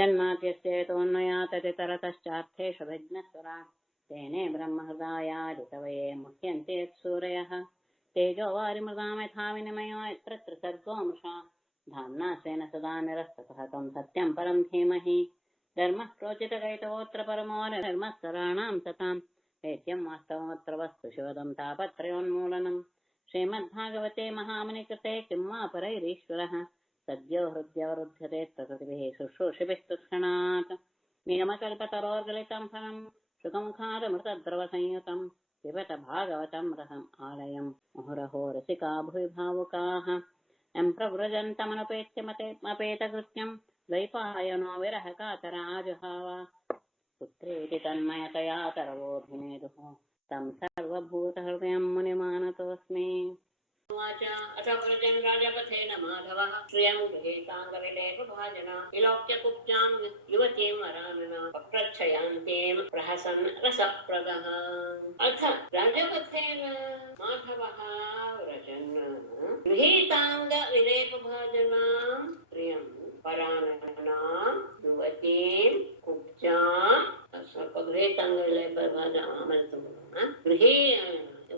जन्माद्यस्येतोऽन्वयाततितरतश्चार्थेषु विघ्नस्वराट् तेने ब्रह्महृदायादिकवये मुह्यन्ते सूरयः तेजो वारिमृदां यथा विनिमयो यत्र त्रिसर्गो मृषा धाम्ना स्वेन सदा निरस्तकहतं सत्यं परं धीमहि धर्मः प्रोचितकैतवोऽत्र परमो निर्मत्सराणां सतां वेद्यं वास्तवमत्र वस्तु शिवदं तापत्रयोन्मूलनं श्रीमद्भागवते महामुनिकृते किं वा परैरीश्वरः सद्यो हृद्यवरुध्यते प्रकृतिभिः शुश्रूषिभिः तत्क्षणात् नियमकल्पतरोर्गलितं फलं सुखमुखादमृतद्रवसंयुतं पिबत भागवतं रसम् आलयम् मुहुरहो रसिका भुवि भावुकाः यं प्रव्रजन्तमनुपेत्य मपेतकृत्यं द्वैपायनो विरहकातराजुहाव पुत्रेति तन्मयतया तरवोऽभिनेदुः तं सर्वभूतहृदयं मुनिमानतोऽस्मि। अथव्रजन् राजपथेन माधवः श्रियं गृहीताङ्गविलेपभाजना विलोक्य युवतीं वरानना वक्रच्छयान्तीं प्रहसन् रसप्रदः। अथ राजपथेन माधवः व्रजन् गृहीताङ्गविलेपभाजनां प्रियं वराननां युवतीं कुब्जां ಸ್ವಲ್ಪ गृहीताङ्गविलेपभाजा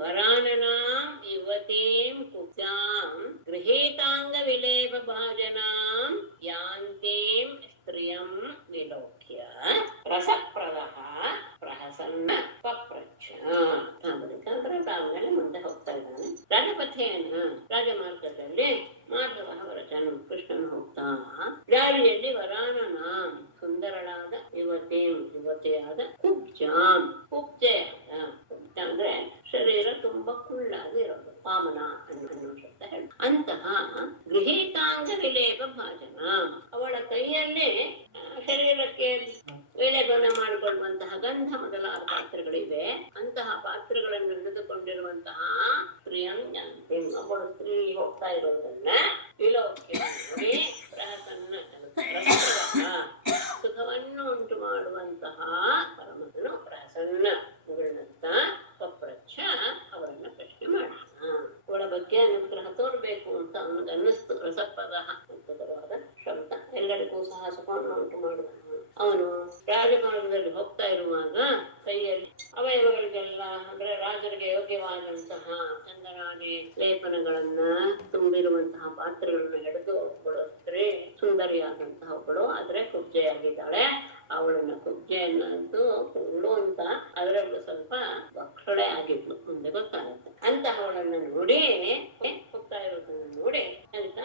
वराननां युवतीं कुब्जां गृहीताङ्गविलेपभाजनां यान्तीं स्त्रियं विलोक्य रसप्रदः प्रहसन् पप्रच्छ. ಮುಂದೆ ಹೋಗ್ತಾ ಇದ್ದಾನೆ. ರಾಜಪಥೇನ ರಾಜಮಾರ್ಗದಲ್ಲಿ ಮಾಧವ ವ್ರಜನ್ ಕೃಷ್ಣನ್ ಹೋಗ್ತಾ ದಾರಿಯಲ್ಲಿ ವರಾನನ ಸುಂದರಳಾದ ಯುವತಿಯಾದ ಕುಬ್ಜಾಂ ಕುಬ್ಜೆಯಾದ ಅಂದ್ರೆ ಶರೀರ ತುಂಬಾ ಕುಳ್ಳಾಗಿ ಇರೋದು ಪಾವನ ಅನ್ನೋ ಶಬ್ದ ಹೇಳಿ ಅಂತಹ ಗೃಹೀತಾಂಗ ವಿಲೇಪ ಭಾಜನ ಅವಳ ಕೈಯಲ್ಲಿ ಶರೀರಕ್ಕೆ ವಿಲೇಪನ ಮಾಡಿಕೊಳ್ಳುವಂತಹ ಗಂಧ ಮೊದಲಾದ ಪಾತ್ರೆಗಳಿವೆ. ಅಂತಹ ಪಾತ್ರೆಗಳನ್ನು ಹಿಡಿದುಕೊಂಡಿರುವಂತಹ ಸ್ತ್ರೀಯಂತಿಂ ಒಬ್ಬಳು ಸ್ತ್ರೀ ಹೋಗ್ತಾ ಇರೋದನ್ನ ವಿಲೋಕ್ಯ ನೋಡಿ ಪ್ರಹಸನ್ನ ಸುಖವನ್ನು ಉಂಟು ಮಾಡುವಂತಹ ಪರಮನು ಪ್ರಹಸನ್ನ ಮುಗಳಂತ ಪಪ್ರಚ್ಛ ಅವರನ್ನ ಪ್ರಶ್ನೆ ಮಾಡಿದ. ಅವಳ ಬಗ್ಗೆ ಅನುಗ್ರಹ ತೋರ್ಬೇಕು ಅಂತ ಅನ್ನಿಸ್ತು. ರಸಪದ ಅಂತದವಾದ ಶಬ್ದ ಎಲ್ಲರಿಗೂ ಸಹ ಸುಖವನ್ನು ಉಂಟು ಮಾಡುವ ಅವನು ರಾಜಮಾರ್ಗದಲ್ಲಿ ಹೋಗ್ತಾ ಇರುವಾಗ ಕೈಯಲ್ಲಿ ಅವಯವಗಳಿಗೆಲ್ಲ ಅಂದ್ರೆ ರಾಜರಿಗೆ ಯೋಗ್ಯವಾದಂತಹ ಚಂದನಾದಿ ಲೇಪನಗಳನ್ನ ತುಂಬಿರುವಂತಹ ಪಾತ್ರೆಗಳನ್ನ ಹಿಡಿದು ಒಬ್ಬಳು ಸ್ತ್ರೀ ಸುಂದರಿಯಾದಂತಹ ಒಬ್ಬಳು ಆದ್ರೆ ಕುಬ್ಜೆಯಾಗಿದ್ದಾಳೆ. ಅವಳನ್ನ ಕುಬ್ಜೆಯನ್ನಂತೂ ಕುಳ್ಳು ಅಂತ ಅದರಲ್ಲೂ ಸ್ವಲ್ಪ ವಕ್ರಳೆ ಆಗಿದ್ಲು ಮುಂದೆ ಗೊತ್ತಾಗುತ್ತೆ. ಅಂತಹವಳನ್ನ ನೋಡಿ ಹೋಗ್ತಾ ಇರೋದನ್ನ ನೋಡಿ ಅಂತ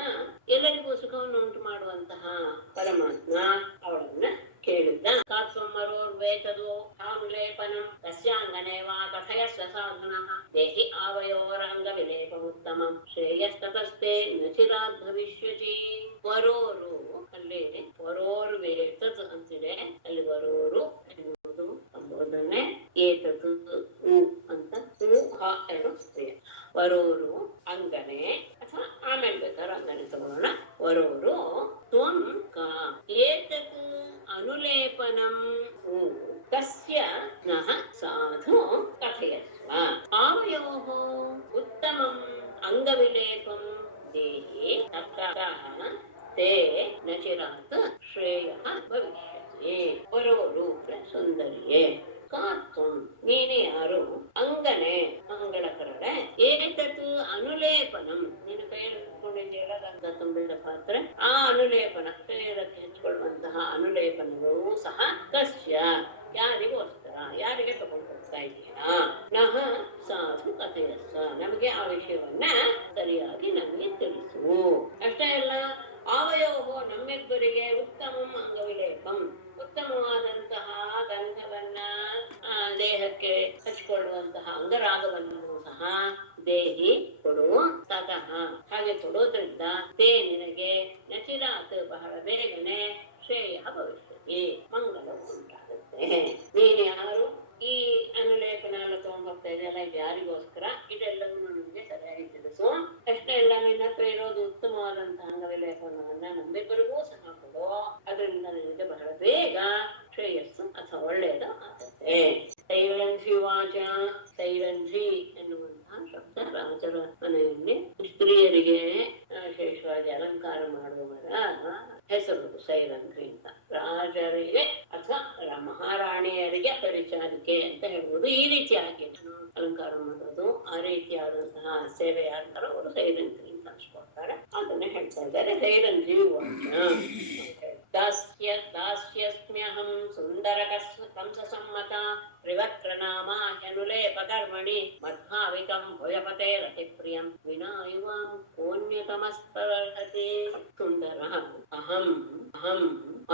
ಎಲ್ಲರಿಗೂ ಸುಖವನ್ನು ಉಂಟು ಮಾಡುವಂತಹ ಪರಮಾತ್ಮ ಅವಳನ್ನ ಕೇಳಿದ್ದ. ಕಾತ್ಸೋಮರೋರ್ವೇತದೋ ಆಮ್ಲೇಪನಂ ತಸ್ಯಾಂಗನೇ ವಾ ಕಥಯಸ್ವ ಸಾಧನಃ ದೇಹಿ ಆವಯೋರಂಗ ವಿಲೇಪಮುತ್ತಮಂ ಶ್ರೇಯಸ್ತತಸ್ತೆ ನಚಿರಾತ್ ಭವಿಷ್ಯತಿ. ವರೋರು ಅಲ್ಲಿ ವರೋರು ವೇತತ್ ಅಂತಿದೆ, ಅಲ್ಲಿ ವರೋರು ಎನ್ನುವುದು ಸಂಬೋಧನೆ ಏತತ್ ಅಂತ ಎರಡು ಸ್ತ್ರೀಯ ವರೋರು ಅಂಗನೆ ಅಥವಾ ಆಮೇಲೆ ಬೇಕಾದ್ರೆ ಅಂಗನೆ ತಗೊಳ್ಳೋಣ. ವರೋರು ತ್ವಂ ಕಾ ಏತತ್ ಅನುಲೇಪನಂ ತಸ್ಯ ನಃ ಸಾಧು ಕಥಯಸ್ವ ಆವಯೋಃ ಉತ್ತಮಂ ಅಂಗವಿಲೇಪಂ ದೇಹಿ ತತ್ರಃ ತೇ ನಚಿರಾತ್ ಶ್ರೇಯಃ ಭವಿಷ್ಯತಿ. ವರೋರು ಸುಂದರಿಯೇ, ಕಾತ್ವಂ ನೀನೆ ಯಾರು, ಅಂಗನೆ ಮಂಗಳಕರಳೆ, ಏತತ್ ಅನುಲೇಪನಂ ನೀನು ಕೈಯಲ್ಲಿ ಹಿಡ್ಕೊಂಡಿದ್ದೀರ ಗಂಧ ತುಂಬಿದ ಪಾತ್ರೆ, ಆ ಅನುಲೇಪನ ಶರೀರಕ್ಕೆ ಹಚ್ಕೊಳ್ಳುವಂತಹ ಅನುಲೇಪನಗಳು ಸಹ ಕಸ್ಯ ಯಾರಿಗೋಸ್ಕರ, ಯಾರಿಗೆ ತಗೊಂಡು ಹೋಗ್ತಾ ಇದ್ದೀರಾ. ನಹ ಸಾಧು ಕಥೆಯಸ್ಸ ನಮಗೆ ಆ ವಿಷಯವನ್ನ ಸರಿಯಾಗಿ ನಮಗೆ ತಿಳಿಸು. ಅಷ್ಟೇ ಅಲ್ಲ, ಆವಯೋಹೋ ನಮ್ಮಿಬ್ಬರಿಗೆ ಉತ್ತಮಂ ಅಂಗವಿಲೇಪಂ ಉತ್ತಮವಾದಂತಹ ಗಂಧವನ್ನ ದೇಹಕ್ಕೆ ಹಚ್ಕೊಳ್ಳುವಂತಹ ಅಂಗರಾಗವನ್ನು ಸಹ ದೇಹಿ ಕೊಡು. ತತಃ ಹಾಗೆ ಕೊಡೋದ್ರಿಂದ ತೇ ನಿನಗೆ ನಚಿರಾತ್ ಬಹಳ ಬೇಗನೆ ಶ್ರೇಯ ಭವಿಷ್ಯತಿ ಮಂಗಲವು ಉಂಟಾಗುತ್ತೆ. ನೀನು ಯಾರು, ಈ ಅನುಲೇಪನ ಎಲ್ಲ ತಗೊಂಡ್ ಹೋಗ್ತಾ ಇದೆಯಲ್ಲ, ಇದು ಯಾರಿಗೋಸ್ಕರ, ಇದೆಲ್ಲವನ್ನು ನಮ್ಗೆ ಸರಿಯಾಗಿ ತಿಳಿಸು. ಅಷ್ಟೇ ಇಲ್ಲ, ನಿನ್ನ ಹತ್ರ ಇರೋದು ಉತ್ತಮವಾದಂತಹ ಅಂಗವಿಲೇಪನವನ್ನ ನಮ್ಮಿಬ್ಬರಿಗೂ ಸಹ ಕೊಡು. ಅದರಿಂದ ನಿನಗೆ ಬಹಳ ಬೇಗ ಶ್ರೇಯಸ್ಸು ಅಥವಾ ಒಳ್ಳೆಯದು ಆಗುತ್ತೆ. ತೈಲಂಧಿ ವಾಚ, ತೈಲಂಧಿ ಎನ್ನುವಂತಹ ಶಬ್ದ ರಾಜರ ಮನೆಯಲ್ಲಿ ಸ್ತ್ರೀಯರಿಗೆ ವಿಶೇಷವಾಗಿ ವಿಶೇಷವಾಗಿ ಅಲಂಕಾರ ಮಾಡುವವರ ಹೆಸರು ಸೈರಂಧ್ರಿ ಅಂತ. ರಾಜರಿಗೆ ಅಥವಾ ಮಹಾರಾಣಿಯರಿಗೆ ಪರಿಚಾರಿಕೆ ಅಂತ ಹೇಳ್ಬೋದು. ಈ ರೀತಿಯಾಗಿ ಅಲಂಕಾರ ಮಾಡೋದು, ಆ ರೀತಿಯಾದಂತಹ ಸೇವೆ ಯಾರ್ತಾರೋ ಅವರು ಸೈರಂಧ್ರಿ ಅಂತ ಅನ್ಸ್ಕೊಳ್ತಾರೆ. ಅದನ್ನ ಹೇಳ್ತಾ ಇದ್ದಾರೆ ಸೈರಂಧ್ರಿ ದಾಸ್ಯಸ್ಮ್ಯಹಂ ಸುಂದರ ಕಂಸ ಸಮ್ಮತ ತ್ರಿವಕ್ರನಾಮ ಹ್ಯನುಲೇಪಕರ್ಮಣಿ ಮಧ್ವಾವಿಕಂ ಭೋಜಪತೆ ರತಿಪ್ರಿಯಂ ವಿನಾ ಯುವಾಂ ಕೋನ್ಯತಮಸ್ಪರ್ಹತಿ. ಸುಂದರ ಅಹಂ ಅಹಂ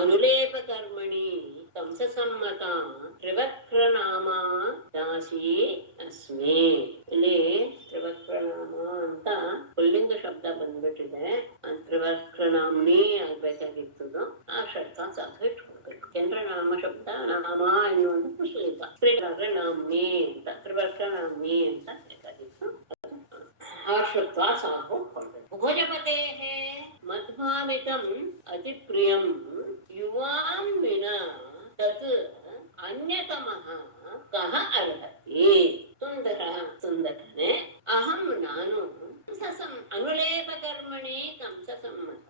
ಅನುಲೇಪಕರ್ಮಣಿ ಕಂಸ ಸಮ್ಮತ ತ್ರಿವಕ್ರನಾಮ ದಾಸಿ ಅಸ್ಮಿ. ಇಲ್ಲಿ ತ್ರಿವಕ್ರನಾಮ ಅಂತ ಪುಲ್ಲಿಂಗ ಶಬ್ದ ಬಂದ್ಬಿಟ್ಟಿದೆ. ತ್ರಿವಕ್ರನಾಮ್ನಿ ಆಗ್ಬೇಕಾಗಿತ್ತು. ಆ ಶಬ್ದ ಸಾಧು ಇಟ್ಕೊಳ್ಬೇಕು. ಚಂದ್ರನಾಮ ಶಬ್ದ ನಾಮ ಎನ್ನುವಂತ ಪುಸ್ತಕ, ಸ್ತ್ರೀಗಳಾದ್ರೆ ನಾಮ್ನಿ ಅಂತ, ತ್ರಿವಕ್ರನಾಮ್ನಿ ಅಂತ ಬೇಕಾಗಿತ್ತು. ಆ ಶಬ್ದ ಸಾಧು ಕೊಡ್ಬೇಕು. ಭೋಜಪತೆ ಮಧ್ವಾಮಿತಂ ಅತಿ ಪ್ರಿಯಂ ಯುವಾಂ ವಿನಾ ತತ್ ಅನ್ಯತಮಃ ಕಹ ಅರ್ಹತಿ. ಸುಂದರ ಸುಂದರನೇ ಅಹಂ ನಾನು ಅನುಲೇಪ ಕರ್ಮಣಿ ಕಂಸ ಸಮ್ಮತ.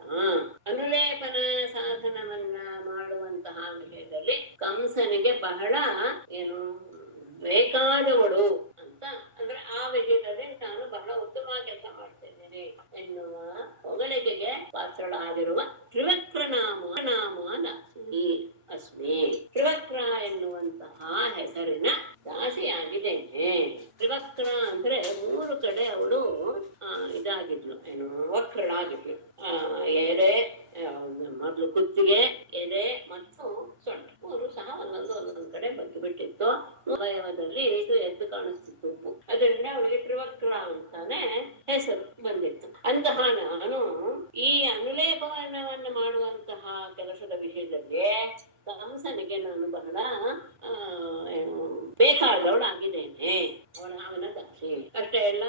ಅನುಲೇಪನ ಸಾಧನವನ್ನ ಮಾಡುವಂತಹ ವಿಷಯದಲ್ಲಿ ಕಂಸನಿಗೆ ಬಹಳ ಏನು ಬೇಕಾದವಳು ಅಂತ, ಅಂದ್ರೆ ಆ ವಿಷಯದಲ್ಲಿ ನಾನು ಬಹಳ ಉತ್ತಮ ಕೆಲಸ ಮಾಡ್ತಿದ್ದೇನೆ ಎನ್ನುವ ಹೊಗಳಿಕೆಗೆ ಪಾತ್ರಳಾಗಿರುವ ತ್ರಿವಕ್ರನಾಮ ದಾಸಿ ಅಸ್ಮಿ. ತ್ರಿವಕ್ರ ಎನ್ನುವಂತಹ ಹೆಸರಿನ ದಾಸಿಯಾಗಿದ್ದೇನೆ. ತ್ರಿವಕ್ರ ಅಂದ್ರೆ 3 ಕಡೆ ಅವಳು ಇದಾಗಿದ್ಲು, ಏನು ವಕ್ರಳಾಗಿದ್ಲು. ಎಡೆ ಮೊದಲು ಕುತ್ತಿಗೆ, ಎದೆ ಮತ್ತು ಸೊಂಟ 3 ಸಹ ಒಂದೊಂದು ಕಡೆ ಬಗ್ಗೆ ಬಿಟ್ಟಿತ್ತು. ಅವಯವದಲ್ಲಿ ಇದು ಎದ್ದು ಕಾಣಿಸ್ತಿತ್ತು. ಅದರಿಂದ ಅವಳಿಗೆ ತ್ರಿವಕ್ರ ಅಂತಾನೆ ಹೆಸರು ಬಂದಿತ್ತು. ಅಂತಹ ನಾನು ಈ ಅನುಲೇಪನವನ್ನು ಮಾಡುವಂತಹ ಕೆಲಸದ ವಿಷಯದಲ್ಲಿ ಕಂಸನಿಗೆ ನಾನು ಬಹಳ ಬೇಕಾದವಳಾಗಿದ್ದೇನೆ, ಅವನ ದಾಸಿ. ಅಷ್ಟೇ ಅಲ್ಲ,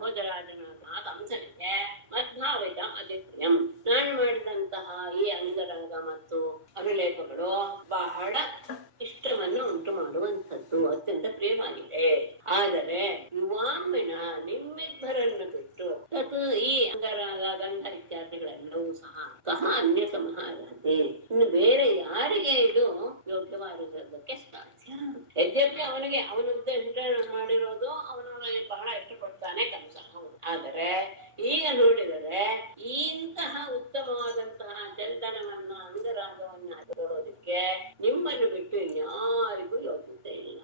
ಭೋಜರಾಜನಾದ ಕಂಸನಿಗೆ ಮಧ್ವಾವಿಕ ಅತಿಪ್ರಿಯಂ. ನಾನು ಮಾಡಿದಂತಹ ಈ ಅಂಗರಾಗ ಮತ್ತು ಅನುಲೇಪಗಳು ಬಹಳ ಇಷ್ಟವನ್ನು ಉಂಟು ಮಾಡುವಂಥದ್ದು, ಅತ್ಯಂತ ಪ್ರಿಯವಾಗಿದೆ. ಆದರೆ ಯುವಾಮಿನ ನಿಮ್ಮಿಬ್ಬರನ್ನು ಬಿಟ್ಟು ತತ್ ಈ ಅಂಗರಾಗ ಗಂಧ ಇತ್ಯಾದಿಗಳೆಲ್ಲವೂ ಸಹ ಅನ್ಯತಮಃ ಅರ್ಹತೆ. ಇನ್ನು ಬೇರೆ ಯಾರಿಗೆ ಇದು ಯೋಗ್ಯವಾಗಿರೋದಕ್ಕೆ ಸಾಧ್ಯ? ಯದ್ಯಪಿ ಅವನಿಗೆ ಅವನ ಉದ್ದೇಶ ಮಾಡಿರೋದು ಅವನು ಬಹಳ ಇಷ್ಟಪಡ್ತಾನೆ ಕಂಸ, ಆದರೆ ಈಗ ನೋಡಿದರೆ ಇಂತಹ ಉತ್ತಮವಾದಂತಹ ಚಂದನವನ್ನ ಅಂಗರಾಗವನ್ನ ಕೊಡೋದಕ್ಕೆ ನಿಮ್ಮನ್ನು ಬಿಟ್ಟು ಯಾರಿಗೂ ಯೋಗ್ಯತೆ ಇಲ್ಲ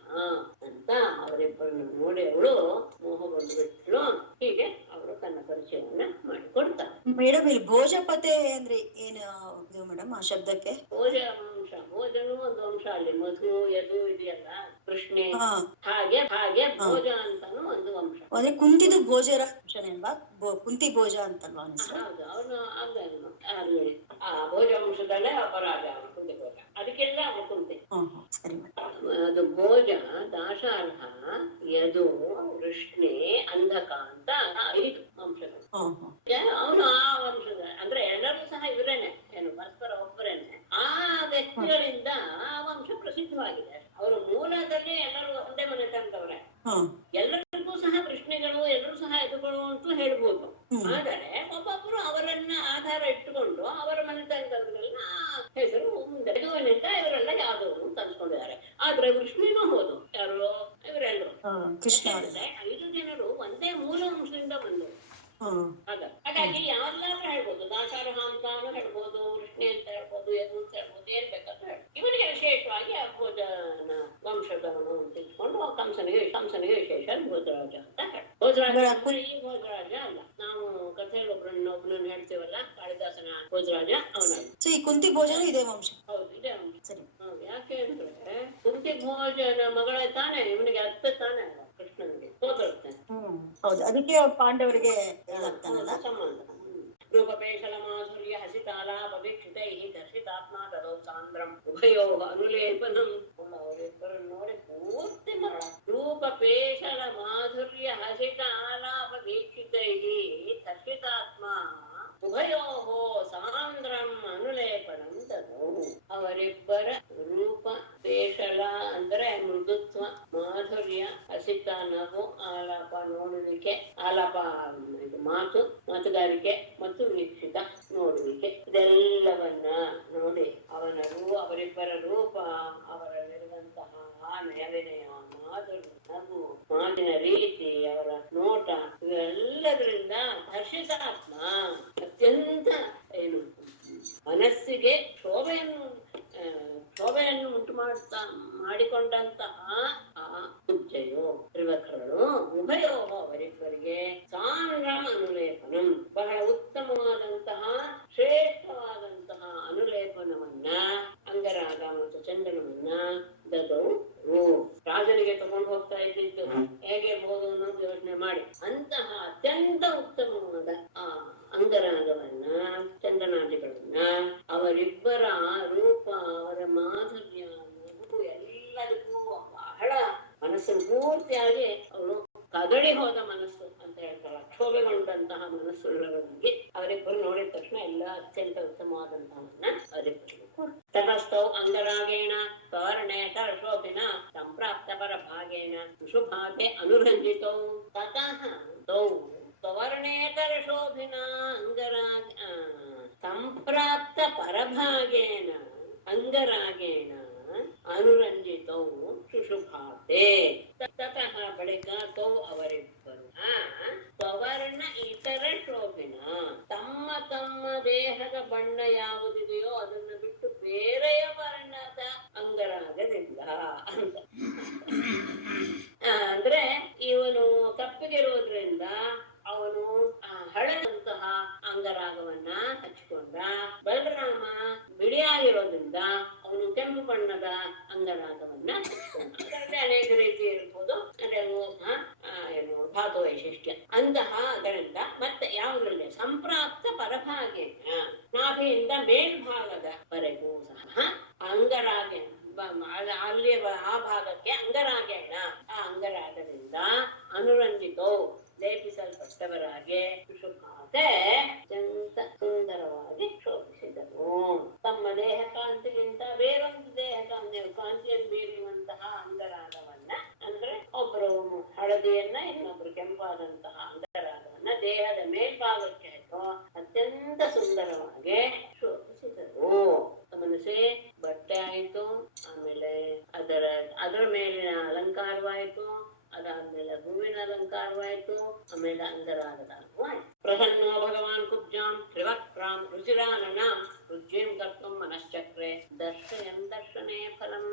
ಅಂತ ಅವರಿಬ್ಬರನ್ನು ನೋಡಿ ಅವಳು ಮೋಹಗೊಂಡು ಬಿಟ್ಟಳು. ಹೀಗೆ ಅವರು ತನ್ನ ಪರಿಚಯವನ್ನ ಮಾಡಿಕೊಡ್ತಾರೆ. ಮೇಡಮ್, ಇಲ್ಲಿ ಭೋಜಪತೆ ಅಂದ್ರೆ ಏನು ಮೇಡಮ್ ಆ ಶಬ್ದಕ್ಕೆ? ಭೋಜ ಅಂಶ, ಭೋಜನೂ ಒಂದು ಅಂಶ. ಅಲ್ಲಿ ಮಧು ಯದು ಇದೆಯಲ್ಲ, ಕೃಷ್ಣೆ, ಹಾಗೆ ಭೋಜ ಅಂತಾನು ಒಂದು ಅಂಶ. ಅಂದ್ರೆ ಕುಂತಿದು ಭೋಜರಾಂಶನೇ ಅಲ್ವಾ? ಕುಂತಿ ಭೋಜ ಅಂತಲ್ವಾ? ಹೌದು, ಅವನು ಅಲ್ಲಿ ಆ ಭೋಜ ಅಂಶದಲ್ಲೇ ಅಪರಾಜ, ಅವನು ಕುಂತಿ ಭೋಜ, ಅದಕ್ಕೆಲ್ಲ ಅವನು ಕುಂತಿ. ಅದು ಭೋಜ, ದಾಶಾರ್ಹ, ಯದು, ವೃಷ್ಣೆ, ಅಂಧಕ ಅಂತ 5 ಅಂಶಗಳು. ಅವನು ಆ ವಂಶದ, ಅಂದ್ರೆ ಎಲ್ಲರೂ ಸಹ ಇವರೇನೆ, ಏನು ಪರಸ್ಪರ ಒಬ್ಬರೇನೆ. ಆ ವ್ಯಕ್ತಿಗಳಿಂದ ಆ ವಂಶ ಪ್ರಸಿದ್ಧವಾಗಿದೆ. ಅವರು ಮೂಲದಲ್ಲಿ ಎಲ್ಲರೂ ಒಂದೇ ಮನೆ ತಂದವ್ರೆ. ಎಲ್ಲರಿಗೂ ಸಹ ಕೃಷ್ಣೆಗಳು, ಎಲ್ಲರೂ ಸಹ ಎದುಗಳು ಅಂತೂ ಹೇಳ್ಬೋದು. ಆದರೆ ಒಬ್ಬೊಬ್ರು ಅವರನ್ನ ಆಧಾರ ಇಟ್ಟುಕೊಂಡು ಅವರ ಮನೆ ತಂದವ್ರನ್ನ ಹೆಸರು ಮುಂದೆ ಯದುವಿನಿಂದ ಇವರೆಲ್ಲ ಯಾದವರು ಅಂತ ಅನ್ಸ್ಕೊಂಡಿದ್ದಾರೆ. ಆದ್ರೆ ಕೃಷ್ಣನೂ ಹೌದು, ಯಾರು ಇವರೆಲ್ಲರೂ 5 ಜನರು ಒಂದೇ ಮೂಲ ವಂಶದಿಂದ ಬಂದವರು. ಹಾಗಾಗಿ ಯಾವ್ದಾದ್ರೂ ಹೇಳ್ಬೋದು, ದಾಸಾರಹ ಅಂತಾನು ಹೇಳ್ಬೋದು, ವೃಷ್ಣಿ ಅಂತ ಹೇಳ್ಬೋದು, ಯದು ಅಂತ ಹೇಳ್ಬೋದು, ಏನ್ ಬೇಕಾದ್ರೂ ಹೇಳ್ಬೋದು. ಇವನಿಗೆ ವಿಶೇಷವಾಗಿ ಆ ಭೋಜನ ವಂಶದವನು ಅಂತ ಇಟ್ಕೊಂಡು ಕಂಸನಿಗೆ ವಿಶೇಷ ಭೋಜರಾಜ ಅಂತ ಹೇಳಿ. ಭೋಜರಾಜ ಈ ಭೋಜರಾಜ ಅಲ್ಲ, ನಾವು ಕಥೆಯಲ್ಲಿ ಒಬ್ಬನನ್ನು ಹೇಳ್ತೀವಲ್ಲ, ಕಾಳಿದಾಸನ ಭೋಜರಾಜ ಅವನ ಕುಂತಿ ಭೋಜನ ಇದೇ ವಂಶ. ಹೌದು, ಇದೇ ವಂಶ. ಯಾಕೆ ಅಂದ್ರೆ ಕುಂತಿ ಭೋಜನ ಮಗಳೇ ತಾನೆ, ಇವನಿಗೆ ಅತ್ತೆ ತಾನೆ ಕೃಷ್ಣನಿಗೆ ಹೋಗಿರ್ತಾನೆ. ಹೌದು, ಅದಕ್ಕೆ ಪಾಂಡವರಿಗೆ ಸಂಬಂಧ. ರೂಪಪೇಶಲ ಮಾಧುರ್ಯ ಹಸಿತಾಲಾಪೇಕ್ಷಿತೈ ದರ್ಶಿತಾತ್ಮ ತದೌ ಸಾಂದ್ರಂ ಉಭಯೋ ಅನುಲೇಪನಂ. ಅವರಿಬ್ಬರನ್ನು ನೋಡಿ ಪೂರ್ತಿ ಮರಳ. ರೂಪಪೇಶಲ ಮಾಧುರ್ಯ ಹಸಿತಾಲಾಪೇಕ್ಷಿತೈ ದರ್ಶಿತಾತ್ಮ ಉಭಯೋ ಸಾಂದ್ರಂ ಅನುಲೇಪನಂ ತದೌ. ಅವರಿಬ್ಬರ ರೂಪ ಪೇಶಲ ಅಂದ್ರೆ ಮೃದು ಮೃದುತ್ವ, ಮಾಧುರ್ಯ, ಹಸಿತ, ನಗು, ಆಲಾಪ, ನೋಡುವಿಕೆ, ಆಲಾಪ ಇದು ಮಾತುಗಾರಿಕೆ ಮತ್ತು ವೀಕ್ಷಿತ ನೋಡುವಿಕೆ, ಇದೆಲ್ಲವನ್ನ ನೋಡಿ ಅವರಿಬ್ಬರ ರೂಪ, ಅವರಲ್ಲಿರುವಂತಹ ನಯವಿನಯ, ಮಾಧುರ್ಯ, ನಗು, ಮಾತಿನ ರೀತಿ, ಅವರ ನೋಟ, ಇವೆಲ್ಲದರಿಂದ ಹರ್ಷಿತಾತ್ಮ ಅತ್ಯಂತ ಮನಸ್ಸಿಗೆ ಶೋಭೆಯನ್ನು ಉಂಟು ಮಾಡಿಕೊಂಡಂತಹ ಆ ಕುಬ್ಜೆಯು ತ್ರಿವಕ್ರಗಳು ಉಭಯೋ ಅವರಿಬ್ಬರಿಗೆ ಸಾಂಗ್ರಾಮ ಅನುಲೇಪನಂ ಬಹಳ ಉತ್ತಮವಾದಂತಹ ಶ್ರೇಷ್ಠವಾದಂತಹ ಅನುಲೇಪನವನ್ನ ಅಂಗರಾಗ ಮತ್ತು ಚಂದನವನ್ನ ದದೌ ರಾಜನಿಗೆ ತಗೊಂಡು ಹೋಗ್ತಾ ಇದ್ದಿದ್ದು ಹೇಗಿರ್ಬೋದು ಅನ್ನೋದು ಯೋಚನೆ ಮಾಡಿ ಅಂತಹ ಅತ್ಯಂತ ಉತ್ತಮವಾದ ಆ ಅಂಗರಾಗವನ್ನ ಚಂದನಾದಿಗಳನ್ನ ಅವರಿಬ್ಬರ ರೂಪ, ಅವರ ಮಾಧುರ್ಯ, ಎಲ್ಲದಕ್ಕೂ ಬಹಳ ಮನಸ್ಸು ಪೂರ್ತಿಯಾಗಿ ಅವಳು ಕದಡಿ ಹೋದ ಮನಸ್ಸು ಅಂತ ಹೇಳ್ತಾಳ. ಕ್ಷೋಭೆಗೊಂಡಂತಹ ಮನಸ್ಸುಳ್ಳವರಿಗೆ ಅವರಿಬ್ಬರು ನೋಡಿದ ತಕ್ಷಣ ಎಲ್ಲ ಅತ್ಯಂತ ಉತ್ತಮವಾದಂತಹವನ್ನ ಅವರಿಬ್ಬರು ತಟಸ್ಥೌ ಅಂಗರಾಗೇಣ ತವರ್ಣೇತ ಶೋಭಿನ ಸಂಪ್ರಾಪ್ತ ಪರಭಾಗೇನ ಶುಭಾಗೆ ಅನುರಂಜಿತೌ ತತಃ ತೌ ತವರ್ಣೇತರ ಶೋಭಿನ ಅಂಗರಾಗ ಸಂಪ್ರಾಪ್ತ ಪರಭಾಗೇನ ಅಂಗರಾಗೇಣ ಅನುರಂಜಿತೌ ಶುಶುಭಾತೆ ತತಃ ಬಳಿಕ ತೌ ಅವರಿಬ್ಬರು ಸ್ವರ್ಣ ಇತರ ಶೋಭಿನ ತಮ್ಮ ತಮ್ಮ ದೇಹದ ಬಣ್ಣ ಯಾವುದಿದೆಯೋ ಅದನ್ನು ಬಿಟ್ಟು ಬೇರೆಯ ವರ್ಣದ ಅಂಗರಾಗದಿಂದ ಅಂತ ಅಂದ್ರೆ ಇವನು ಕಪ್ಪಗಿರುವುದರಿಂದ ಅವನು ಹಳದಂತಹ ಅಂಗರಾಗವನ್ನ ಹಚ್ಚಿಕೊಂಡ, ಬಲರಾಮ ಬಿಳಿಯಾಗಿರೋದ್ರಿಂದ ಅವನು ಕೆಂಪು ಬಣ್ಣದ ಅಂಗರಾಗವನ್ನ ಹಚ್ಚಿಕೊಂಡ. ಅದರಲ್ಲಿ ಅನೇಕ ರೀತಿ ಇರ್ಬೋದು, ಅದೆಲ್ಲವೂ ಸಹ ಧಾತು ವೈಶಿಷ್ಟ್ಯ ಅಂತಹ ಅದರಿಂದ ಮತ್ತೆ ಯಾವುದ್ರಲ್ಲಿ ಸಂಪ್ರಾಪ್ತ ಪರಭಾಗೇನ ನಾಭಿಯಿಂದ ಮೇಲ್ಭಾಗದವರೆಗೂ ಸಹ ಅಂಗರಾಗ ಅಲ್ಲಿ ಆ ಭಾಗಕ್ಕೆ ಅಂಗರಾಗೇಣ ಆ ಅಂಗರಾಗದಿಂದ ಅನುರಂಜಿತೋ ಲೇಪಿಸಲ್ಪಟ್ಟವರಾಗಿ ಶುಭಾತೆ ಅತ್ಯಂತ ಸುಂದರವಾಗಿ ಶೋಭಿಸಿದರು. ತಮ್ಮ ದೇಹ ಕಾಂತಿಗಿಂತ ಬೇರೊಂದು ದೇಹ ಕಾಂತಿಯನ್ನು ಬೀರುವಂತಹ ಅಂಗರಾಗವನ್ನ ಅಂದ್ರೆ ಒಬ್ರು ಹಳದಿಯನ್ನ ಇನ್ನೊಬ್ರು ಕೆಂಪಾದಂತಹ ಅಂಗರಾಗವನ್ನ ದೇಹದ ಮೇಲ್ಭಾಗಕ್ಕೆ ಹಾಕೋ ಅತ್ಯಂತ ಸುಂದರವಾಗಿ ಶೋಭಿಸಿದರು. ಮನಸ್ಸೇ ಬಟ್ಟೆ ಆಯ್ತು, ಆಮೇಲೆ ಅದರ ಮೇಲಿನ ಅಲಂಕಾರವಾಯ್ತು, ಅದಾದ್ಮೇಲೆ ಹೂವಿನ ಅಲಂಕಾರವಾಯ್ತು, ಆಮೇಲೆ ಅಂಗರಾಗದ ಆಯ್ತು. ಪ್ರಸನ್ನೋ ಭಗವಾನ್ ಕುಬ್ಜಾಂ ತ್ರಿವಕ್ರಾಂ ರುಚಿರಾನನಾಂ ರುಜ್ಯಂ ಕರ್ತುಂ ಮನಶ್ಚಕ್ರೆ ದರ್ಶಯನ್ ದರ್ಶನೇ ಫಲಂ.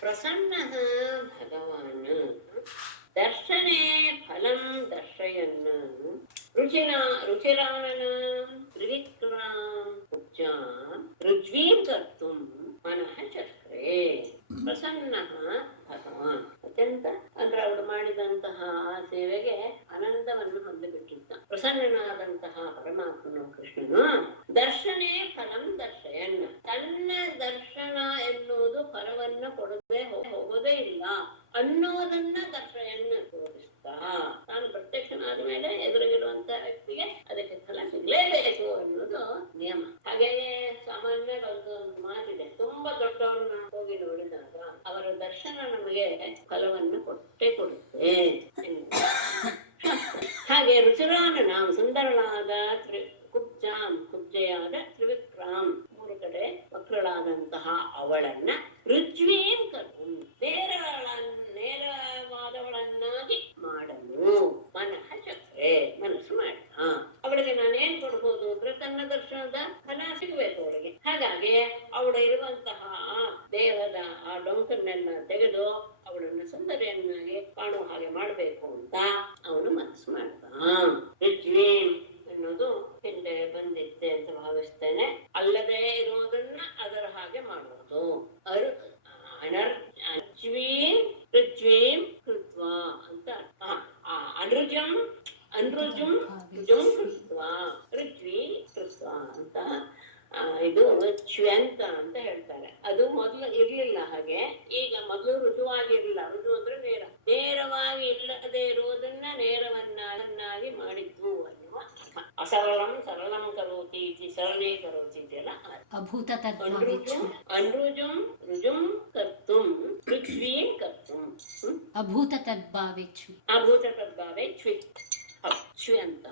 ಪ್ರಸನ್ನಃ ಭಗವಾನ್ ದರ್ಶನೇ ಫಲಂ ದರ್ಶಯನ್ ರುಚಿರಾನನಾಂ ತ್ರಿವಿಕ್ರಾಂ ಕುಬ್ಜಾಂ ರುಜ್ವೀಂ ಕರ್ತುಂ ಮನಃ ಚಕ್ರೆ. ಪ್ರಸನ್ನಃ ಭಗವಾನ್ ಅತ್ಯಂತ ಅಂದ್ರೆ ಅವಳು ಮಾಡಿದಂತಹ ಆ ಸೇವೆಗೆ ಆನಂದವನ್ನು ಹೊಂದಿಬಿಟ್ಟಿದ್ದ ಪ್ರಸನ್ನನಾದಂತಹ ಪರಮಾತ್ಮನು ಕೃಷ್ಣನು ದರ್ಶನೇ ಫಲಂ ದರ್ಶಯನ್, ತನ್ನ ದರ್ಶನ ಎನ್ನುವುದು ಫಲವನ್ನು ಕೊಡದೆ ಹೋಗೋದೇ ಇಲ್ಲ ಅನ್ನೋದನ್ನ ದರ್ಶಯನ್ ತೋರಿಸ್ತಾ, ನಾನು ಪ್ರತ್ಯಕ್ಷನಾದ ಮೇಲೆ ಎದುರಿಗಿರುವಂತಹ ವ್ಯಕ್ತಿಗೆ ಅದಕ್ಕೆ ಫಲ ಸಿಗ್ಲೇಬೇಕು ಅನ್ನೋದು ನಿಯಮ. ಹಾಗೆಯೇ ಸಾಮಾನ್ಯ ಒಂದು ಮಾತಿದೆ, ತುಂಬಾ ದೊಡ್ಡವರನ್ನ ಹೋಗಿ ನೋಡಿದಾಗ ಅವರ ದರ್ಶನ ನಮಗೆ ಫಲವನ್ನು ಕೊಟ್ಟೇ ಕೊಡುತ್ತೆ. ಹಾಗೆ ರುಚಿರಾನ ನಾವು ಸುಂದರಳಾದ ಕುಬ್ಜೆಯಾದ ತ್ರಿವಿಕ್ರಾಮ್ ಮೂರು ಕಡೆ ವಕ್ರಳಾದಂತಹ ಅವಳನ್ನ ರುಜ್ವೀಂ ಕರ್ತು ನೇರವಾದವಳನ್ನಾಗಿ ಮಾಡಲು ಮನಃ ಚಕ್ರೆ ಮನಸ್ಸು ಮಾಡ. ಅವಳಿಗೆ ನಾನೇನ್ ಕೊಡ್ಬೋದು ಅಂದ್ರೆ ತನ್ನ ದರ್ಶನದ ಫಲ ಸಿಗಬೇಕು ಅವಳಿಗೆ. ಹಾಗಾಗಿ ಅವಳು ಇರುವಂತಹ ದೇಹದ ಆ ಡೊಂಕನ್ನೆಲ್ಲ ತೆಗೆದು ಅವಳನ್ನು ಸುಂದರಿಯನ್ನಾಗಿ ಕಾಣುವ ಹಾಗೆ ಮಾಡಬೇಕು ಅಂತ ಅವನು ಮನಸ್ಸು ಮಾಡ್ತಾ. ರುಜ್ವೀಂ ಅನ್ನೋದು ಹಿಂದೆ ಬಂದಿತ್ತೆ ಅಂತ ಭಾವಿಸ್ತೇನೆ. ಅಲ್ಲದೆ ಇರುವುದನ್ನ ಅದರ ಹಾಗೆ ಮಾಡುವುದು. ರುಜ್ವೀಂ ಕೃತ್ವಾ ಅಂತ ಅನೃಜಂ ಕೃತ್ವಾ ರುಜ್ವಿ ಕೃತ್ವಾ ಅಂತ ಇದು ಚ್ವಂತ ಅಂತ ಹೇಳ್ತಾರೆ. ಅದು ಮೊದಲು ಇರ್ಲಿಲ್ಲ ಹಾಗೆ. ಈಗ ಮೊದಲು ಋಜುವಾಗಿರ್ಲಿಲ್ಲ. ಋಜು ಅಂದ್ರೆ ನೇರವಾಗಿ ಇಲ್ಲದೆ ಇರುವುದನ್ನ ನೇರವನ್ನಾಗಿ ಮಾಡಿದ್ದು ಅನ್ನುವ ಅಸರಳಂ ಸರಳಂ ಕರೋತಿ ಇತಿ ಸರಳೀಕರೋತಿ ಇತಿ ಎಲ್ಲ ಅಭೂತ ತದ್ಭಾವೇಚ್ಛು ಅನ್ರುಜುಂ ರುಜುಂ ಕರ್ತುಂ ಪೃಥ್ವೀಂ ಕರ್ತುಂ ಅಭೂತ ತದ್ಭಾವೇಚ್ಛು ಅಭೂತ ತದ್ಭಾವೆ ಚ್ವಿ ಅಂತ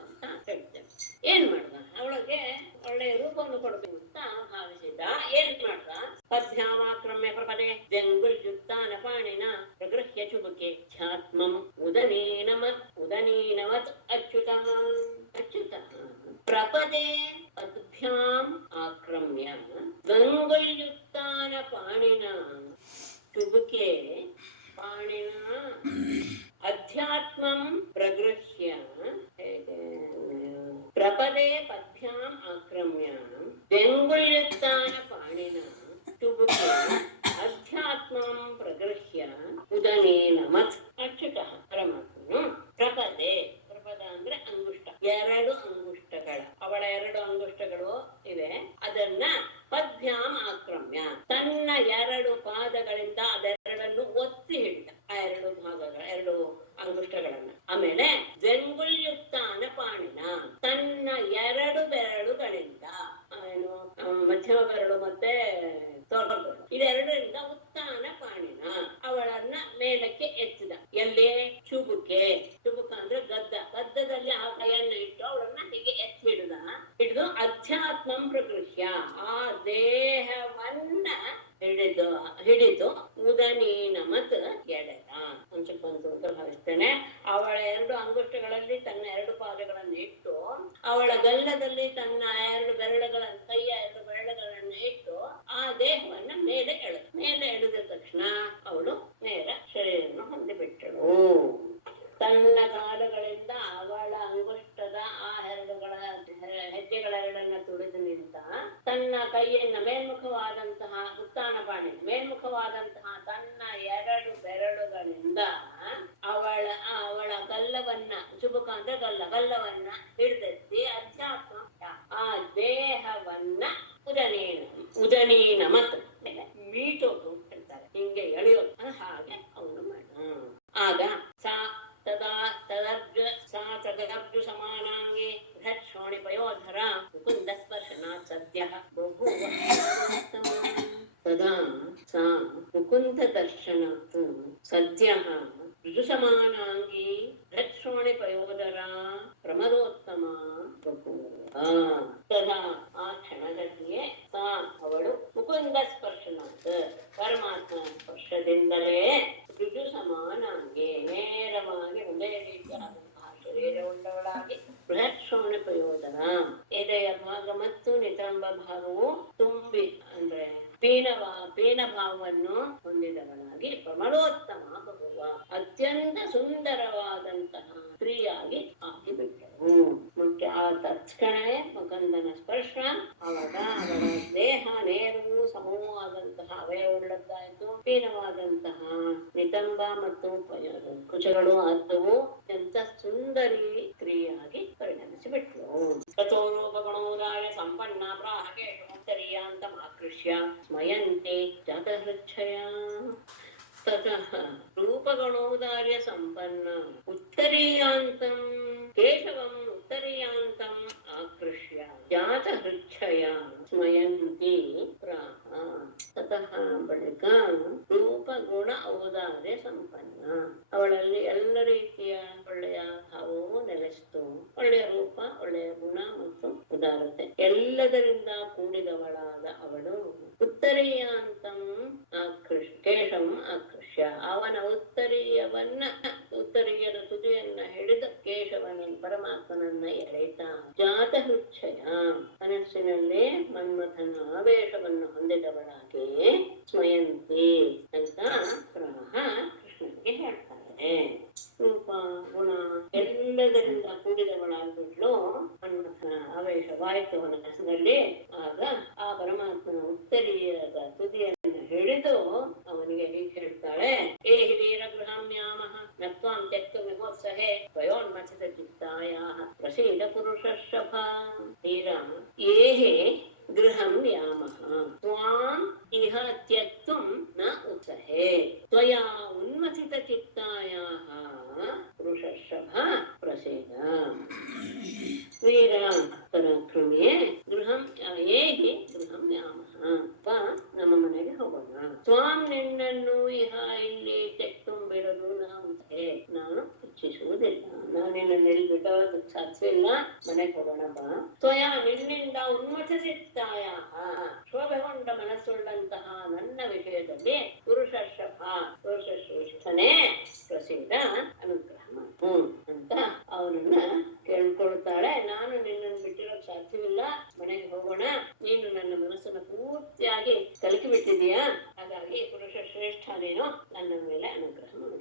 ಹೇಳ್ತೇವೆ. ಏನ್ ಮಾಡ್ದ ಅವಳಿಗೆ ಒಳ್ಳೆಯ ರೂಪವನ್ನು ಕೊಡಬೇಕು ಅಂತ ಭಾವಿಸಿದ್ದ. ಏನ್ ಮಾಡ್ದ? ಪದ್ಭ್ಯಾಮಾಕ್ರಮ್ಯ ಪ್ರಪದೆ ಜಂಗುಲ್ಯುಕ್ತಾನ ಪಾಣಿನ ಪ್ರಗೃಹ್ಯ ಚುಬುಕೆ ಧ್ಯಾತ್ಮಂ ಉದನೀನವತ್ ಅಚ್ಯುತಃ ಪ್ರಪದೆ ಪದ್ಭ್ಯಾಂ ಆಕ್ರಮ್ಯ ಗಂಗುಲ್ಯುಕ್ತಾನ ಪಾಣಿನ ಚುಬುಕೆ ಪಾಣಿನ ಅಧ್ಯಾತ್ಮಂ ಪ್ರಗೃಹ್ಯ ಪ್ರಪದೆ ಪದ್ಭ್ಯಾಂ ಆಕ್ರಮ್ಯ ಬೆಂಗುಳ್ಯುಕ್ತಾನ ಪಾಣಿನ ಚುಬುಕೆ ಅಧ್ಯಾತ್ಮಂ ಪ್ರಗೃಹ್ಯ ಉದನೇನ ಮತ್ ಅಚ್ಯುತಃ ಪರಮಾತ್ಮನು ಪ್ರಪದೆ ಅಂದ್ರೆ ಅಂಗುಷ್ಟ, 2 ಅಂಗುಷ್ಟಗಳ ಅವಳ 2 ಅಂಗುಷ್ಟಗಳು ಇವೆ. ಅದನ್ನ ಪದ್ಭ್ಯಾಂ ಆಕ್ರಮ್ಯ ತನ್ನ 2 ಪಾದಗಳಿಂದ ಅದೆರಡನ್ನು ಒತ್ತಿ ಹಿಡಿದ. ಆ 2 ಭಾಗಗಳ 2 ಅಂಗುಷ್ಟಗಳನ್ನ. ಆಮೇಲೆ ಜಂಗುಲ್ಯುಕ್ತಾನ ಪಾಣಿನ ತನ್ನ 2 ಬೆರಳುಗಳಿಂದ ಏನು ಮಧ್ಯಮ ಬೆರಳು ಮತ್ತೆ ತೋರ್ಬೆರಳು ಇದೆರಡರಿಂದ ಉತ್ತಾನ ಪಾಣಿನ ಅವಳನ್ನ ಮೇಲಕ್ಕೆ ಎತ್ತಿದ. ಎಲ್ಲೇ ಚುಬುಕೆ, ಚುಬುಕ ಅಂದ್ರೆ ಗದ್ದದಲ್ಲಿ ಆ ಕೈಯನ್ನು ಇಟ್ಟು ಅವಳನ್ನ ಹೀಗೆ ಎತ್ತಿ ಹಿಡಿದು ಅಧ್ಯಾತ್ಮಂ ಪ್ರಗೃಹ್ಯ ಆ ದೇಹವನ್ನ ಹಿಡಿದು ಉದನೀನ ಮತ್ ಎಳೆದ. ಒಂಚೂರು ಬಂತು ಅಂತ ಭಾವಿಸ್ತೇನೆ. ಅವಳ 2 ಅಂಗುಷ್ಟಗಳಲ್ಲಿ ತನ್ನ 2 ಪಾದಗಳನ್ನು ಇಟ್ಟು ಅವಳ ಗಲ್ಲದಲ್ಲಿ ತನ್ನ 2 ಬೆರಳುಗಳನ್ನು ಕೈಯ 2 ಬೆರಳುಗಳನ್ನು ಇಟ್ಟು ಆ ದೇಹವನ್ನ ಮೇಲೆ ಎಳೆದ ತಕ್ಷಣ ಅವಳು ನೇರ ಶರೀರವನ್ನು ಹೊಂದಿಬಿಟ್ಟಳು. ತನ್ನ ಕಾಲುಗಳಿಂದ ಅವಳ ಅಂಗುಷ್ಟದ ಆ ಹೆಜ್ಜೆಗಳೆರಡನ್ನ ತುಳಿದು ನಿಂತ ತನ್ನ ಕೈಯನ್ನ ಮೇಲ್ಮುಖವಾದಂತಹ ಉತ್ತಾನಪಾಣಿ ಮೇಲ್ಮುಖವಾದಂತಹ ತನ್ನ 2 ಬೆರಳುಗಳಿಂದ ಅವಳ ಗಲ್ಲವನ್ನ ಚುಬುಕ ಅಂದ್ರೆ ಗಲ್ಲವನ್ನ ಹಿಡಿದೆತ್ತಿ ಅಧ್ಯಾತ್ಮ ಆ ದೇಹವನ್ನ ಉದನೀನ ಮತ್ ಮೀಟೋದು ಹೇಳ್ತಾರೆ, ಹಿಂಗೆ ಎಳೆಯೋದು. ಹಾಗೆ ಅವನು ಮಾಡ. ಆಗ ತದರ್ಜು ಸಮಾನಾಂಗಿ ಬೃಹತ್ ಶೋಣಿ ಪಯೋಧರ ಮುಕುಂದ ಸ್ಪರ್ಶನಾತ್ ಸದ್ಯಃ ಬಭೂವ ತದಾ ಸಾ ಮುಕುಂದ ದರ್ಶನಾತ್ ಸದ್ಯಃ ಋಜುಸಮಾನಾಂಗಿ ಬೃಹತ್ ಶೋಣಿ ಪಯೋಧರ ಪ್ರಮದೋತ್ತಮ ಬಭೂವ. ತದಾ ಆ ಕ್ಷಣದಲ್ಲಿಯೇ ಸಾ ಅವಳು ಮುಕುಂದ ಸ್ಪರ್ಶನಾತ್ ಪರಮಾತ್ಮ ಸ್ಪರ್ಶದಿಂದಲೇ ಋಜು ಸಮಾನಾಂಗಿ ನೇರವಾಗಿ ಒಂದೇ ರೀತಿಯಾದಂತಹ ಶರೀರವುಳ್ಳವಳಾಗಿ ಬೃಹತ್ ಶ್ರೋಣ ಪ್ರಯೋಜನ ಎದೆಯ ಭಾಗ ಮತ್ತು ನಿತಂಬ ಭಾಗವು ತುಂಬಿ ಅಂದ್ರೆ ಪೀನ ಭಾವವನ್ನು ಹೊಂದಿದವಳಾಗಿ ಪ್ರಮಳೋತ್ತಮ ಬರುವ ಅತ್ಯಂತ ಸುಂದರವಾದಂತಹ ಸ್ತ್ರೀಯಾಗಿ ಆಗಿಬಿಟ್ಟರು. ಮುಖ್ಯ ಆ ತತ್ಕ್ಷಣವೇ ಮುಕಂದನ ಸ್ಪರ್ಶ ಅವಾಗ ಅವರ ದೇಹ ನೇರವು ಸಮೂಹವಾದಂತಹ ಅವಯವುಳ್ಳದ್ದಾಯಿತು. ಪೀನವಾದಂತಹ ನಿತಂಬ ಮತ್ತು ಕುಚಗಳು ಆದವು. ಅತ್ಯಂತ ಸುಂದರಿ ಸ್ತ್ರೀಯಾಗಿ ಪರಿಣಮಿಸಿಬಿಟ್ರು. ತಥೋರೂಪಗುಣೋದಾಯ ಸಂಪನ್ನ ಪ್ರಾಹಕೇಶ ಉತ್ತರೀಯಾಂತಮಾಕೃಷ್ಯ ಸ್ಮಯಂತೆ ಜಾತಹೃಚ್ಛಯ. ತತಃ ರೂಪಗುಣೋದಾರ್ಯ ಸಂಪನ್ನ ಉತ್ತರೀಯಾಂತಂ ಕೇಶವಂ ಉತ್ತರೀಯಾಂತಂ ಆಕೃಷ್ಯ ಜಾತಹೃಚ್ಛಯ ಸ್ಮಯಂತಿ ಪ್ರಾಹ. ತತಃ ಬಳಿಕ ರೂಪ ಗುಣ ಔದಾರ್ಯ ಸಂಪನ್ನ ಅವಳಲ್ಲಿ ಎಲ್ಲ ರೀತಿಯ ಒಳ್ಳೆಯ ಭಾವವು ನೆಲೆಸಿತು. ಒಳ್ಳೆಯ ರೂಪ, ಒಳ್ಳೆಯ ಗುಣ ಮತ್ತು ಉದಾರತೆ ಎಲ್ಲದರಿಂದ ಕೂಡಿದವಳಾದ ಅವಳು ಉತ್ತರೀಯಾಂತಂ ಕೇಶಂ ಆಕೃಷ್ಯ ಅವನ ಉತ್ತರೀಯದ ತುದಿಯನ್ನ ಹಿಡಿದು ಕೇಶವನ ಪರಮಾತ್ಮನನ್ನ ಎಳೆತ ಜಾತಹೃಚ್ಛಯ ಮನಸ್ಸಿನಲ್ಲಿ ಮನ್ಮಥನ ಆವೇಶವನ್ನು ಹೊಂದಿದವಳಾಗಿ ಸ್ಮಯಂತಿ ಅಂತ ಪ್ರಾಹ ಕೃಷ್ಣನಿಗೆ ಹೇಳ್ತಾರೆ. ರೂಪ ಗುಣ ಎಲ್ಲದರಿಂದ ಕೂಡಿದವಳಾಗ್ಬಿಟ್ಲು. ಮನ್ಮಥನ ಆವೇಶವಾಯಿತು ಮನಸ್ಸಿನಲ್ಲಿ. ಆಗ ಆ ಪರಮಾತ್ಮನ ಉತ್ತರೀಯದ ತುದಿಯನ್ನು ಹಿಡಿದು ಅವನಿಗೆ ಹೀಗೆ ಹೇಳ್ತಾಳೆ, ಏ ವೀರಗೃಹಾಮ್ಯಾಮಃ ನತ್ವಾಂ ತ್ಯಕ್ತ ವಿಮೋತ್ಸಹೇ ವಯೋನ್ಮಥಿತ ಚಿತ್ತಾಯಾಃ ಪ್ರಸೀದ ಪುರುಷರ್ಷಭ. ವೀರ ಏಹೇ ಗೃಹಂ ಯಾಮಃ ತ್ವಾಂ ಇಹ ತ್ಯಕ್ತುಂ ನ ಉತ್ಸಹೇ ತ್ವಯಾ ಉನ್ಮಥಿತ ಚಿತ್ತಾಯಾಃ ಪುರುಷರ್ಷಭ ಪ್ರಸೀದ. ವೀರ ನಿನ್ನನ್ನು ಎಲ್ಲಿ ಬಿಟ್ಟೋದಕ್ಕೆ ಸಾಧ್ಯವಿಲ್ಲ, ಮನೆಗೆ ಹೋಗೋಣ ಬಾ. ತ್ವಯಾ ನಿನ್ನಿಂದ ಉನ್ಮಥಸಿತ್ತಾಯ ಶೋಭೆಗೊಂಡ ಮನಸ್ಸುಳ್ಳಂತಹ ನನ್ನ ವಿಷಯದಲ್ಲಿ ಪುರುಷ ಶ್ರೇಷ್ಠನೇ ಪ್ರಸಿದ್ಧ ಅನುಗ್ರಹ ಮಾಡು ಅಂತ ಅವನನ್ನ ಕೇಳ್ಕೊಳ್ತಾಳೆ. ನಾನು ನಿನ್ನನ್ನು ಬಿಟ್ಟಿರೋಕ್ ಸಾಧ್ಯವಿಲ್ಲ, ಮನೆಗೆ ಹೋಗೋಣ, ನೀನು ನನ್ನ ಮನಸ್ಸನ್ನು ಪೂರ್ತಿಯಾಗಿ ಕಲಕಿ ಬಿಟ್ಟಿದೀಯಾ, ಹಾಗಾಗಿ ಪುರುಷ ಶ್ರೇಷ್ಠ ನೀನು, ನನ್ನ ಮೇಲೆ ಅನುಗ್ರಹ ಮಾಡು.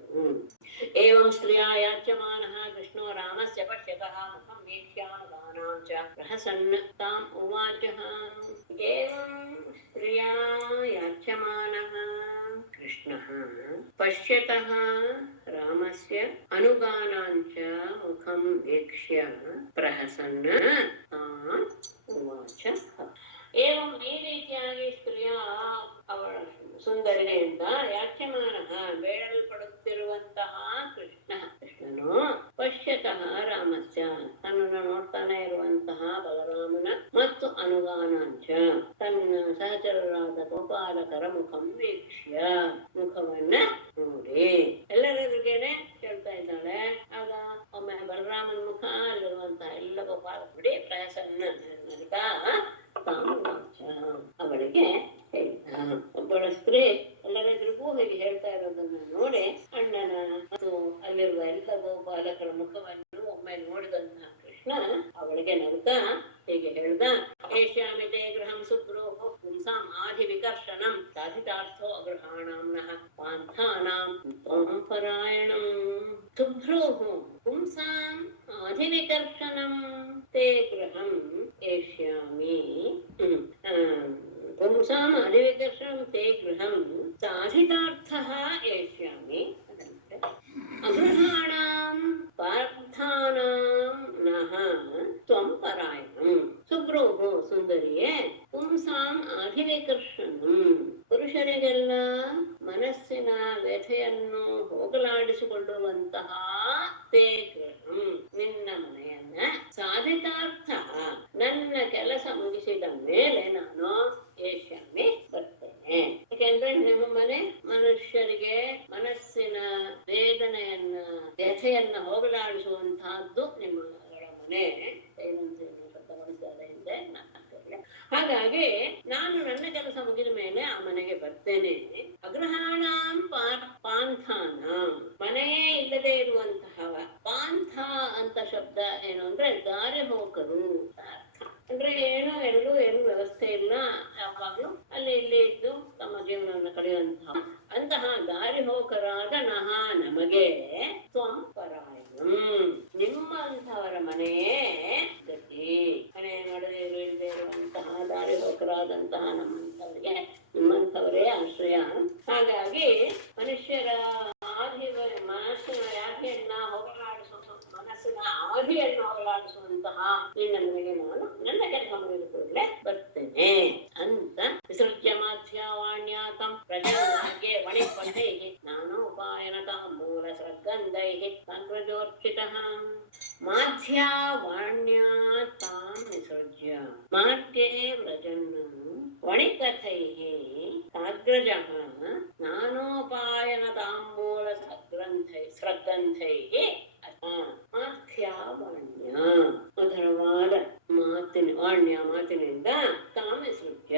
ಏವಂ ಸ್ತ್ರೀಯಾ ಯಾಚ್ಯಮಾನಃ ಕೃಷ್ಣೋ ರಾಮಸ್ಯ ಪಶ್ಯತಃ ಮುಖಂ ವೀಕ್ಷ್ಯಾನುಗಾನಾಂ ಚ ಪ್ರಹಸನ್ನ ತಾಂ ಉವಾಚಃ. ಏವಂ ಸ್ತ್ರೀಯಾ ಯಾಚ್ಯಮಾನಃ ಕೃಷ್ಣಃ ಪಶ್ಯತಃ ರಾಮಸ್ಯ ಅನುಗಾನಾಂ ಚ ಮುಖಂ ವೀಕ್ಷ್ಯ ಪ್ರಹಸನ್ನ ತಾಂ ಉವಾಚಃ. ಏವಂ ಈ ರೀತಿಯಾಗಿ ಸ್ತ್ರೀಯ ಅವಳ ಸುಂದರಿಯಿಂದ ಯಾಚ್ಯಮಾನಃ ಬೇಡಲ್ಪಡುತ್ತಿರುವಂತಹ ಕೃಷ್ಣನು ಪಶ್ಯತಃ ರಾಮಸ್ಯ ತನ್ನನ್ನು ನೋಡ್ತಾನೆ ಇರುವಂತಹ ಬಲರಾಮನ ಮತ್ತು ಅನುಗಾನಾಂಚ ತನ್ನ ಸಹಚರರಾದ ಗೋಪಾಲಕರ ಮುಖಂ ವೀಕ್ಷ್ಯ ಮುಖವನ್ನ ನೋಡಿ ಎಲ್ಲರೆದುರಿಗೇನೆ ಕೇಳ್ತಾ ಇದ್ದಾಳೆ. ಆಗ ಒಮ್ಮೆ ಬಲರಾಮನ ಮುಖ ಅಲ್ಲಿರುವಂತಹ ಎಲ್ಲ ಗೋಪಾಲಕರು ಪ್ರಹಸನ್ನ ನಗುತ್ತಾ ಅವಳಿಗೆ ಹೇಳಿದ. ಒಬ್ಬಳ ಸ್ತ್ರೀ ಎಲ್ಲರೆದುರಿಗೂ ಹೀಗೆ ಹೇಳ್ತಾ ಇರೋದನ್ನ ನೋಡಿ ಅಣ್ಣನ ಮತ್ತು ಅಲ್ಲಿರುವ ಎಲ್ಲ ಗೋಪಾಲಕರ ಮುಖವನ್ನು ಒಮ್ಮೆ ನೋಡಿದಂತಹ ಕೃಷ್ಣ ಅವಳಿಗೆ ನಗುತ್ತಾ ಹೀಗೆ ಹೇಳ್ದ. ಏಷ್ಯಾಮಿತೆ ಗೃಹಂ ಸುಬ್ರೂಹು ಪುಂಸಾಂ ಆಧಿ ವಿಕರ್ಷಣಂ ಸಾಧಿತಾರ್ಥೋ ಅಗೃಹಾಣಾಂನಃ ಪಾಂಥಾನಾಂ ತ್ವಂ ಪರಾಯಣಂ. ಸುಬ್ರೂಹು ಪುಂಸಾಂ ಆಧಿ ವಿಕರ್ಷಣಂ ತೇ ಗೃಹಂ ಏಷ್ಯಾಮಿ. ಪುಂಸಾಂ ಅಧಿವಿಕರ್ಷಣಂ ತೇ ಗೃಹಂ ಸಾಧಿತಾರ್ಥಃ ಏಷ್ಯಾಮಿ. ಅಗೃಹಾಣಾಂ ಪಾರ್ಥಾನಾಂ ನಃ ತ್ವಂ ಪರಾಯಣಂ. ಸುಬ್ರೂಹು ಸುಂದರಿಯೇ, ಪುಂಸಾಂ ಅಧಿವಿಕರ್ಷಣಂ ಪುರುಷರಿಗೆಲ್ಲ ಮನಸ್ಸಿನ ವ್ಯಥೆಯನ್ನು ಹೋಗಲಾಡಿಸಿಕೊಳ್ಳುವಂತಹ ತೇ ಗೃಹಂ ನಿನ್ನ ಮನೆಯನ್ನ ಸಾಧಿತಾರ್ಥ ನನ್ನ ಕೆಲಸ ಮುಗಿಸಿದ ಮೇಲೆ ನಾನು ಏಷ್ಯಾಮಿ ಬರ್ತೇನೆ. ಯಾಕೆಂದ್ರೆ ನಿಮ್ಮ ಮನೆ ಮನುಷ್ಯರಿಗೆ ಮನಸ್ಸಿನ ವೇದನೆಯನ್ನ ವ್ಯಥೆಯನ್ನ ಹೋಗಲಾಡಿಸುವಂತಹದ್ದು ನಿಮ್ಮ ಮನೆ. ಹಿಂದೆ ಹಾಗಾಗಿ ನಾನು ನನ್ನ ಕೆಲಸ ಮುಗಿದ ಮೇಲೆ ಆ ಮನೆಗೆ ಬರ್ತೇನೆ. ಅಗ್ರಹಾಣಾಂ ಪಾಂಥಾನಾಂ ಮನೆಯೇ ಇಲ್ಲದೆ ಇರುವಂತಹ ಪಾಂಥ ಅಂತ ಶಬ್ದ ಏನು ಅಂದ್ರೆ ದಾರಿ ಹೋಕರು ಅಂದ್ರೆ ಎಲ್ಲೂ ಏನು ವ್ಯವಸ್ಥೆ ಇಲ್ಲ, ಯಾವಾಗ್ಲೂ ಅಲ್ಲಿ ಇಲ್ಲಿ ಇದ್ದು ತಮ್ಮ ಜೀವನವನ್ನು ಕಳೆಯುವಂತಹ ಅಂತಹ ದಾರಿ ಹೋಕರಾದ ನಮಗೆ ತ್ವಂ ಪರಾಯಣಂ ನಿಮ್ಮಂಥವರ ಮನೆಯೇ ಗತಿ. ಮನೆ ನಡೆದಿರು ಇಲ್ಲದೆ ಇರುವಂತಹ ದಾರಿ ಹೋಕರಾದಂತಹ ನಮ್ಮಂಥವರಿಗೆ ನಿಮ್ಮಂಥವರೇ ಆಶ್ರಯ. ಹಾಗಾಗಿ ಮನುಷ್ಯರ ಮನಸ್ಸಿನ ವ್ಯಾಧಿಯನ್ನ ಹೋಗಲಾಡಿಸುವ ಮನಸ್ಸಿನ ಆದಿಯನ್ನು ಹೋಗಲಾಡಿಸುವಂತಹ ನಿನ್ನ ಮನೆಗೆ ನಾನು ನನ್ನ ಕೆಲಸ ಮುಗಿದ ಕೂಡಲೇ ಬರ್ತೇನೆ ಅಂತ ವಿಸೃಜ್ಯ ಮಾಧ್ಯಾವಾಣ್ಯಾತಂ ಪ್ರಜಾಗೆ ವಣಿಪಥೈ ನಾನು ಉಪಾಯನತಃ ಮೂಲ ಸೃಗಂಧೈ ಸಂಗ್ರಜೋರ್ಚಿತಃ. ಮಾಧ್ಯಾವಾಣ್ಯಾತಾಂ ವಿಸೃಜ್ಯ ಮಾಧ್ಯೆ ವ್ರಜನ್ ವಣಿಕಥೈಃ ಸಾಗ್ರಜಃ ನಾನೋಪಾಯನತಾಂಬೂಲ ಸೃಗಂಧೈಃ ಮಾಧ್ಯಾವಾಣ್ಯ ಮಧುರವಾದ ಮಾತಿನಿಂದ ತಾಮೇ ಸೃಜ್ಯ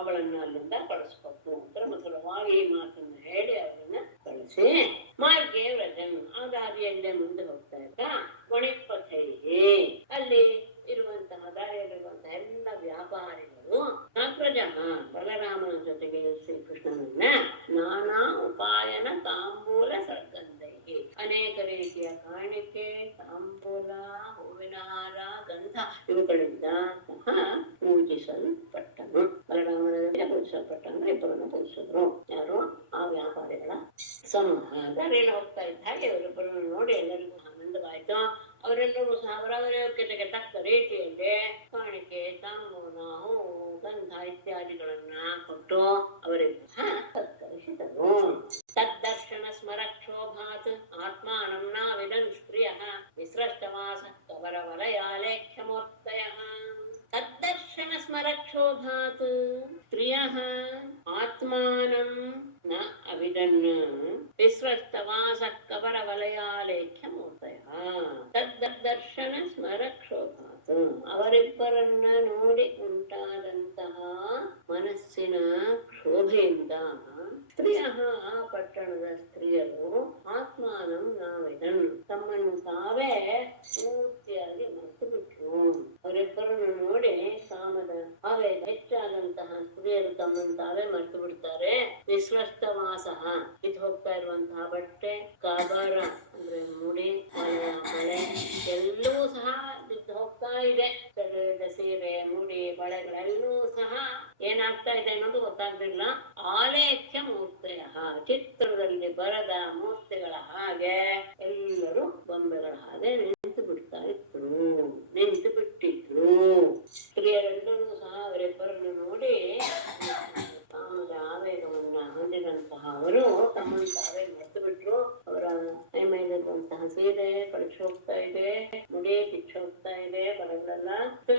ಅವಳನ್ನ ಅಲ್ಲಿಂದ ಕಳಿಸ್ಬೇಕು ಅಂತ ಮಧುರವಾಗಿ ಈ ಮಾತನ್ನ ಹೇಳಿ ಅವಳನ್ನ ಕಳಿಸಿ ಮಾರ್ಗೆ ವ್ರಜನ್ ಆ ದಾರಿಯಲ್ಲೇ ಮುಂದೆ ಹೋಗ್ತಾ ಇದ್ದ. ವಣಿಪಥೈಹಿ ಅಲ್ಲಿ ಇರುವಂತಹ ದಾರಿಯಲ್ಲಿರುವಂತಹ ಎಲ್ಲ ವ್ಯಾಪಾರಿಗಳು ಸಾಗ್ರಜಃ ಬಲರಾಮನ ಜೊತೆಗೆ ಶ್ರೀಕೃಷ್ಣನನ್ನ ನಾನಾ ಉಪಾಯನ ತಾಂಬೂಲ ಸೃಗಂಧೈಹಿ ಅನೇಕ ರೀತಿಯ ಕಾಣಿಕೆ ತಾಂಬೂಲ ಹೂವಿನ ಹಾರ ಗಂಧ ಇವುಗಳಿಂದ ಸಹ ಪೂಜಿಸಲ್ಪಟ್ಟನು. ಬಲರಾಮನ ಜೊತೆಗೆ ಪೂಜಿಸಲ್ಪಟ್ಟನು. ಇಬ್ಬರನ್ನು ಪೂಜಿಸಿದ್ರು. ಯಾರು? ಆ ವ್ಯಾಪಾರಿಗಳ ಸಮೂಹ. ದಾರಿಯಲ್ಲಿ ಹೋಗ್ತಾ ಇದ್ದ ಹಾಗೆ ಇವರಿಬ್ಬರನ್ನು ನೋಡಿ ಎಲ್ಲರಿಗೂ ಆನಂದವಾಯ್ತು. ಅವರೆಲ್ಲರೂ ಸಹ ಅವರವರ ತಕ್ಕ ರೀತಿಯಲ್ಲಿ ಕಾಣಿಕೆ ತಾಂಬೂಲ ಹೂ ಗಂಧ ಇತ್ಯಾದಿಗಳನ್ನ ಕೊಟ್ಟು ಅವರಿಗೆ ಸತ್ಕರಿಸಿದರು. ತದ್ದರ್ಶನ ಸ್ಮರಕ್ಷೋಭಾತ್ ಆತ್ಮಾನಂ ನಾವಿದನ್ ಸ್ತ್ರೀಯಃ ವಿಸೃಷ್ಟವಾಸ ಕವರ ವಲಯಾಲೇಖ್ಯಮೂರ್ತಯಃ. ತದ್ದರ್ಶನ ಸ್ಮರಕ್ಷೋಭಾತ್ ಸ್ತ್ರೀಯಃ ಆತ್ಮಾನಂ ನ ಅವಿದನ್ ವಿಸೃಷ್ಟವಾಸ ಕವರ ವಲಯಾಲೇಖ್ಯಮೂರ್ತಯಃ. ತದ್ದ ಆ ಪಟ್ಟಣದ ಸ್ತ್ರೀಯರು ಆತ್ಮಾನಂ ನಾವೆದನ್ ತಮ್ಮನ್ನು ತಾವೇ ಪೂರ್ತಿಯಾಗಿ ಮರೆತು ಬಿಟ್ರು. ಅವರಿಬ್ಬರನ್ನು ನೋಡಿ ಕಾಮದ ಆವೇಗ ಹೆಚ್ಚಾದಂತಹ ಸ್ತ್ರೀಯರು ತಮ್ಮನ್ನು ತಾವೇ ಮರೆತು ಬಿಡ್ತಾರೆ. ವಿಸ್ವಸ್ತವಾಸ ಇದು ಹೋಗ್ತಾ ಇರುವಂತಹ ಬಟ್ಟೆ, ಕಾಬಾರ ಅಂದ್ರೆ ಮುಡಿ, ಬಳೆ ಎಲ್ಲವೂ ಸಹ ಬಿದ್ದು ಹೋಗ್ತಾ ಇದೆ. ಸೀರೆ, ಮುಡಿ, ಬಳೆಗಳೆಲ್ಲವೂ ಸಹ ಏನಾಗ್ತಾ ಇದೆ ಅನ್ನೋದು ಗೊತ್ತಾಗ್ತಿಲ್ಲ. ಆಲೇಖ್ಯ ಮೂರ್ತೆಯ ಚಿತ್ರದಲ್ಲಿ ಬರದ ಮೂರ್ತಿಗಳ ಹಾಗೆ ಎಲ್ಲರೂ ಬೊಂಬೆಗಳ ಹಾಗೆ ನಿಂತು ಬಿಟ್ಟಿದ್ರು. ಸ್ತ್ರೀಯರೆಲ್ಲರೂ ಸಹ ಅವರಿಬ್ಬರನ್ನು ನೋಡಿ ಕಾಮದ ಆವೇಗವನ್ನ ಹೊಂದಿದಂತಹ ಅವರು ತಮ್ಮನ್ನು ತಾವೇ ಮರೆತು ಬಿಟ್ರು. ಅವರ ಮೈ ಮೇಲಿರುವಂತಹ ಸೀರೆ ಕಳಚಿ ಹೋಗ್ತಾ ಇದೆ, ಮುಡಿ ಕಿಚ್ಚು ಹೋಗ್ತಾ ಇದೆ, ಬಳೆಗಳೆಲ್ಲ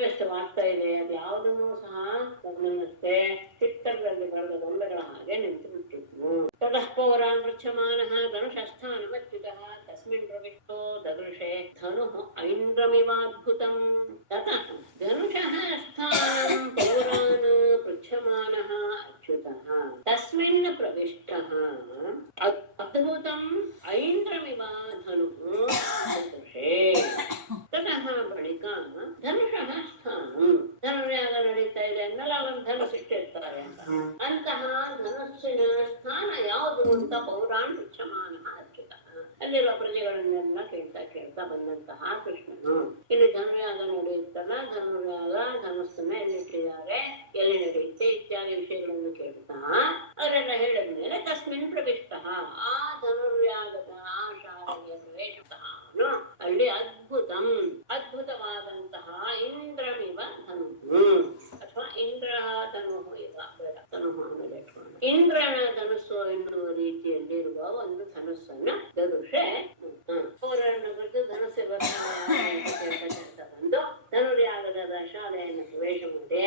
ವ್ಯಸ್ತವಾಗ್ತಾ ಇದೆ. ಅದು ಯಾವುದನ್ನು ಸಹ ಗಮನಕ್ಕೆ ಚಿತ್ರದಲ್ಲಿ ಬರೆದ ಬೊಂಬೆಗಳ ಹಾಗೆ ನಿಂತು ಬಿಟ್ಟಿದ್ನು. ತತಃ ಪೌರಾನ್ ಪೃಚ್ಛಮಾನಃ ಧನುಷಸ್ಥಾನಮಚ್ಯುತಃ ತಸ್ಮಿನ್ ಪ್ರವಿಷ್ಟೋ ದದೃಶೆ ಧನುಃ ಐಂದ್ರಮಿವಾದ್ಭುತಂ. ತತಃ ಧನುಷಃ ಸ್ಥಾನಂ ಪೌರಾನ್ ಪೃಚ್ಛಮಾನಃ ಅಚ್ಯುತಃ ತಸ್ಮಿನ್ ಪ್ರವಿಷ್ಟಃ ಅದ್ಭುತಂ ಐಂದ್ರಮಿವ ಧನುಃ ದದೃಶೆ. ತತಃ ಬಳಿಕ ಧನುಷಃ ಸ್ಥಾನಂ, ಧನುರ್ಯಾಗ ನಡೀತಾ ಇದೆ ಅನ್ನಲ್ಲ, ಒಂದು ಧನುಸ್ ಇಟ್ಟಿರ್ತಾರೆ ಅಂತ. ಅಂತಹ ಧನುಸ್ಸಿನ ಸ್ಥಾನ ಯಾವುದು ಅಂತ ಪೌರಾಣ್ ಪೃಚ್ಛಮಾನಃ ಅಚ್ಯುತಃ. ಅಲ್ಲಿರುವ ಪ್ರಜೆಗಳನ್ನೆಲ್ಲ ಕೇಳ್ತಾ ಬಂದಂತಹ ಕೃಷ್ಣನು ಇಲ್ಲಿ ಧನುರ್ಯಾಗ ನಡೆಯುತ್ತಲ್ಲ, ಧನುರ್ಯಾಗ ಧನುಸ್ಸನ್ನ ಎಲ್ಲಿಟ್ಟಿದ್ದಾರೆ, ಎಲ್ಲಿ ನಡೆಯುತ್ತೆ ಇತ್ಯಾದಿ ವಿಷಯಗಳನ್ನು ಕೇಳ್ತಾ ಅವರೆಲ್ಲ ಹೇಳಿದ್ಮೇಲೆ ತಸ್ಮಿನ್ ಪ್ರವಿಷ್ಟ, ಆ ಧನುರ್ಯಾಗದ ಆ ಶಾಲೆಗೆ ಪ್ರವೇಶತಃ ಅಲ್ಲಿ ಅದ್ಭುತವಾದಂತಹ ಇಂದ್ರಮಿವ ಧನುಃ ಅಥವಾ ಇಂದ್ರ ಧನುಃ ಇಂದ್ರನ ಧನುಸ್ಸು ಎನ್ನುವ ರೀತಿಯಲ್ಲಿರುವ ಒಂದು ಧನುಸ್ಸನ್ನ ದದೃಶೆ. ಅವರನ್ನು ಕುರಿತು ಧನುಸ್ಸು ಬಂದು ಧನುರ್ಯಾಗದ ಶಾಲೆಯನ್ನು ಪ್ರವೇಶ ಮಾಡಿ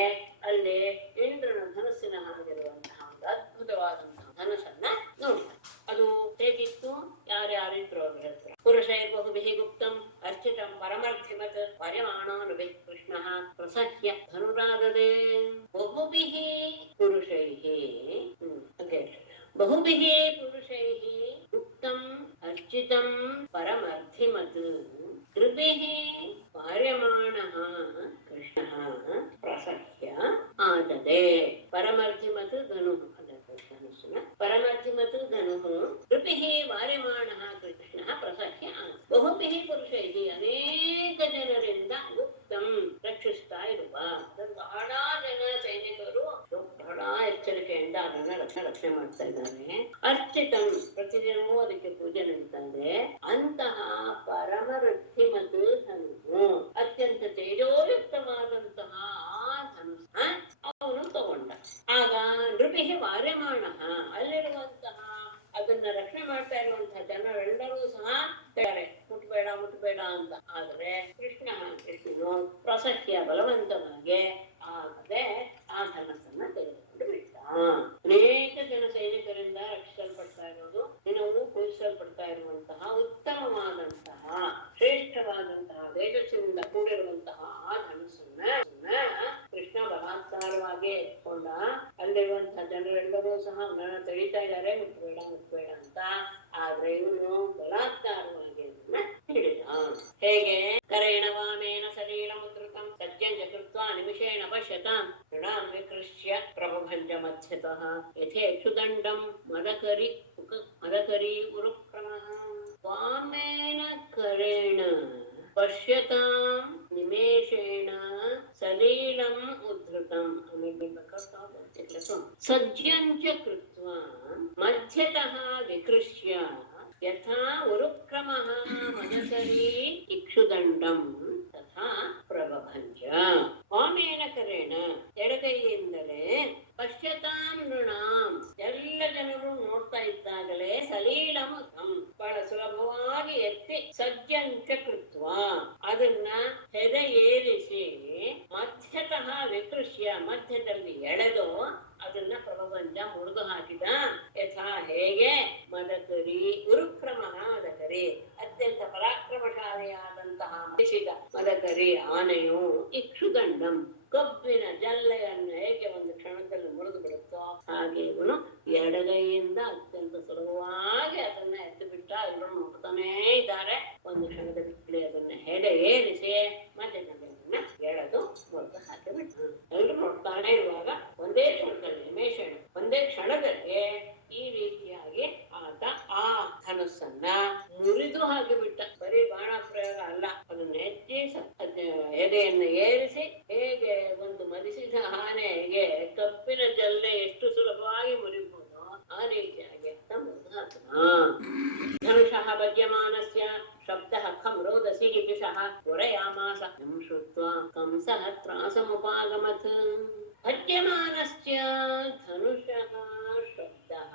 ಅಲ್ಲಿ ಇಂದ್ರನ ಧನುಸ್ಸಿನ ಹಾಗಿರುವಂತಹ ಒಂದು ಅದ್ಭುತವಾದಂತಹ ಧನುಸ್ಸನ್ನ ನೋಡ್ತಾರೆ. ಅದು ಹೇಗಿತ್ತು, ಯಾರ್ಯಾರಿದ್ರು ಅವ್ರ ಹೆಸರು. ಪುರುಷೈರ್ಬಹುಭಿಃ ಗುಪ್ತಂ ಅರ್ಚಿತಂ ಪರಮರ್ಥಿಮತ್ ಪರ್ಯಮಾಣಾನುಭಿಃ ಕೃಷ್ಣಃ ಪ್ರಸಹ್ಯ ಧನುರಾದದೆ. ಬಹುಭಿಃ ಪುರುಷೈಃ ಬಹುಭಿಃ ಪುರುಷೈಃ ಗುಪ್ತಂ ಅರ್ಚಿತಂ ಪರಮರ್ಥಿಮತ್ ತ್ರಿಭಿಃ ಪಾರ್ಯಮಾಣಃ ಕೃಷ್ಣಃ ಪ್ರಸಹ್ಯ ಆದದೆ. ಪರಮರ್ಥಿಮತ್ ಧನುಃ ಪರಮರ್ಥಿಮತ್ ಧನುಃ ತ್ರಿಭಿಃ ವಾರ್ಯಮಾಣಃ ಕೃಷ್ಣಃ ಪ್ರಸಹ್ಯ. ಬಹುಭಿಃ ಪುರುಷೈಃ ಅನೇಕ ಜನರಿಂದ ಗುಪ್ತಂ ರಕ್ಷಿಸ್ತಾ ಇರುವ, ಬಹಳ ಜನ ಸೈನಿಕರು ಬಹಳ ಎಚ್ಚರಿಕೆಯಿಂದ ಅದನ್ನ ರಕ್ಷಣೆ ಮಾಡ್ತಾ ಇದ್ದಾರೆ. ಅರ್ಚಿತಂ ಪ್ರತಿದಿನವೂ ಅದಕ್ಕೆ ಪೂಜೆ ನಡೀತಾ ಇದೆ. ಅಂತಹ ಪರಮರ್ಥಿಮತ್ ಧನುಃ ಅತ್ಯಂತ ತೇಜೋಯುಕ್ತವಾದಂತಹ ಆ ಧನುಸ್ ಅವನು ತಗೊಂಡ. ಆಗ ನೃಭಿಃ ವಾರ್ಯಮಾಣಃ ಅಲ್ಲಿರುವಂತಹ ಅದನ್ನ ರಕ್ಷಣೆ ಮಾಡ್ತಾ ಇರುವಂತಹ ಜನರೆಲ್ಲರೂ ಸಹ ಮುಟ್ಬೇಡ ಅಂತ. ಆದ್ರೆ ಕೃಷ್ಣನು ಪ್ರಸಹ್ಯ ಬಲವಂತವಾಗಿ ಆಗದೆ ಆ ಧನಸ್ಸನ್ನ ತೆಗೆದುಕೊಂಡು ಬಿಟ್ಟ. ಅನೇಕ ಜನ ಸೈನಿಕರಿಂದ ರಕ್ಷಿಸಲ್ಪಡ್ತಾ ಇರೋದು, ದಿನವೂ ಪೂಜಿಸಲ್ಪಡ್ತಾ ಇರುವಂತಹ ಉತ್ತಮವಾದಂತಹ ಶ್ರೇಷ್ಠವಾದಂತಹ ತೇಜಸ್ಸಿನಿಂದ ಕೂಡಿರುವಂತಹ ಆ ಧನಸ್ಸನ್ನ ಕೃಷ್ಣ ಬಲಾತ್ಕಾರವಾಗಿ ಎತ್ಕೊಂಡ. ಅಲ್ಲಿರುವಂತಹ ಜನರೆಲ್ಲರೂ ಸಹ ಅವನನ್ನ ತಡೀತಾ ಇದ್ದಾರೆ, ಮುಟ್ಬೇಡ ಅಂತ. ಆದ್ರೆ ಇವನು ಬಲಾತ್ಕಾರವಾಗಿ ಅದನ್ನ ಹಿಡಿದ. ಹೇಗೆ? ಕರೇಣ ವಾಮೇನ ಸಲೀಲ ಮುದ್ರಕಂ ಸಜ್ಜಂಜ ಕೃತ್ವಾ ನಿಮಿಷೇಣ ಪಶ್ಯತಾಂ ಋಣಾಂ ವಿಕೃಷ್ಯ ಪ್ರಭುಭಂಜ ಮಧ್ಯತಃ ಯಥೇಕ್ಷುದಂಡಂ ಮದಕರಿ ಉರುಕ್ರಮಃ. ವಾಮೇನ ಕರೇಣ ಪಶ್ಯತಾಂ ನಿಮೇಷೇಣ ಸಲೀಲಂ ಉದ್ಧೃತಂ ಸಜ್ಜಂಚ ಕೃತ್ವಾ ಮಧ್ಯತಃ ವಿಕೃಷ್ಯ ಯಥಾ ಉರುಕ್ರಮಃ ಮದಕರೀ ಇಕ್ಷುದಂಡಂ ತಥಾ ಪ್ರಭಭಂಜ. ವಾಮೇನ ಕರೇಣ ಎಡಗೈಯಿಂದಲೇ ಪಶ್ಯತಾಂ ನೃಣಾಂ ಎಲ್ಲ ಜನರು ನೋಡ್ತಾ ಇದ್ದಾಗಲೇ ಸಲೀಲಂ ಬಹಳ ಸುಲಭವಾಗಿ ಎತ್ತಿ ಸಜ್ಜಂಚ ಕೃತ್ವ ಅದನ್ನ ಹೆದೆ ಏರಿಸಿ ಮಧ್ಯತಃ ವಿಕೃಷ್ಯ ಮಧ್ಯದಲ್ಲಿ ಎಳೆದು ಅದನ್ನ ಪ್ರಭಭಂಜ ಮುರಿದು ಹಾಕಿದ. ಯಥಾ ಹೇಗೆ? ಮದಕರಿ ಉರುಕ್ರಮ ಮದಕರಿ ಅತ್ಯಂತ ಪರಾಕ್ರಮಶಾಲಿಯಾದಂತಹ ಮದಕರಿ ಆನೆಯು ಇಕ್ಷುದಂಡಂ ಕಬ್ಬಿನ ಜಲ್ಲೆಯನ್ನು ಹೇಗೆ ಒಂದು ಕ್ಷಣದಲ್ಲಿ ಮುರಿದು ಬಿಡುತ್ತೋ ಹಾಗೆ ಇವನು ಎಡಗೈಯಿಂದ ಅತ್ಯಂತ ಸುಲಭವಾಗಿ ಅದನ್ನ ಎದ್ದು ಬಿಟ್ಟ. ಇವರು ನೋಡ್ತಾನೇ ಇದ್ದಾರೆ. ಒಂದು ಕ್ಷಣದಲ್ಲಿ ಅದನ್ನ ಹೆಡೆ ಏರಿಸಿ ಮತ್ತೆ ಅದನ್ನ ಎಳೆದು ಮುರಿದು ಹಾಕಿ ಬಿಟ್ಟ. ಎಲ್ರು ನೋಡ್ತಾನೆ ಇರುವಾಗ ಒಂದೇ ಕ್ಷಣದಲ್ಲಿ ಈ ರೀತಿಯಾಗಿ ಆತ ಆ ಧನುಸ್ಸನ್ನ ಮುರಿದು ಹಾಕಿಬಿಟ್ಟ. ಬರೀ ಬಾಣ ಪ್ರಯೋಗ ಅಲ್ಲ, ಅದನ್ನ ಎತ್ತಿ ಎದೆಯನ್ನು ಏರಿಸಿ ಹೇಗೆ ಒಂದು ಮದಿಸಿದ ಆನೆಗೆ ಕಬ್ಬಿನ ಜಲ್ಲೆ ಎಷ್ಟು ಸುಲಭವಾಗಿ ಮುರಿಬಹುದು ಆ ರೀತಿಯಾಗಿ ಅಂತ ಮುರಿದು ಹಾಕಿದ. ಧನುಷಃ ಭಜ್ಯಮಾನಸ್ಯ ಶಬ್ದಃ ಖಂ ರೋದಸಿ ದಿಶಃ ಪುರಯಾಮಾಸ ಯಂ ಶ್ರುತ್ವಾ ಕಂಸಃ ತ್ರಾಸಮುಪಾಗಮತ್. ಭಜ್ಯಮಾನಸ್ಯ ಧನುಷಃ ಶಬ್ದಃ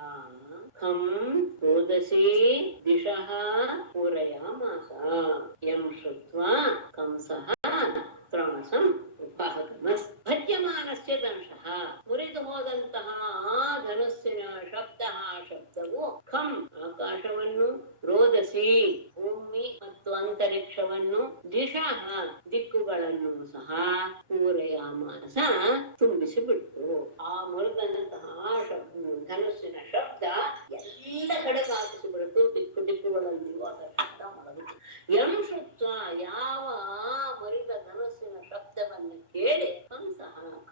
ಖಂ ರೋದಸಿ ದಿಶಃ ಪೂರಯಾಮಾಸ ಯಂ ಶ್ರುತ್ವಾ ಕಂಸಃ ತ್ರಾಸಂ ಉಪಾಗಮತ್. ಭಜ್ಯಮಾನಸ್ಯ ಧನುಷಃ ಮುರಿದು ಹೋದಂತಹ ಆ ಧನುಸ್ಸಿನ ಶಬ್ದವು ಖಂ ಆಕಾಶವನ್ನು, ರೋದಸಿ ಭೂಮಿ ಮತ್ತು ಅಂತರಿಕ್ಷವನ್ನು, ದಿಶಃ ದಿಕ್ಕುಗಳನ್ನು ಸಹ ಪೂರಯಾಮಾಸ ತುಂಬಿಸಿಬಿಟ್ಟು ಆ ಮುರಿದಂತಹ ಧನುಸ್ಸಿನ ಶಬ್ದ ಎಲ್ಲ ಕಡೆ ವ್ಯಾಪಿಸಿಬಿಡ್ತು. ದಿಕ್ಕುಗಳಲ್ಲಿಯೂ ಅದರ ಶಬ್ದ ಮಾಡಬೇಕು. ಯಂ ಶ್ರುತ್ವ ಯಾವ ಮುರಿದ ಧನುಸ್ಸಿನ ಶಬ್ದವನ್ನು ಕೇಳಿ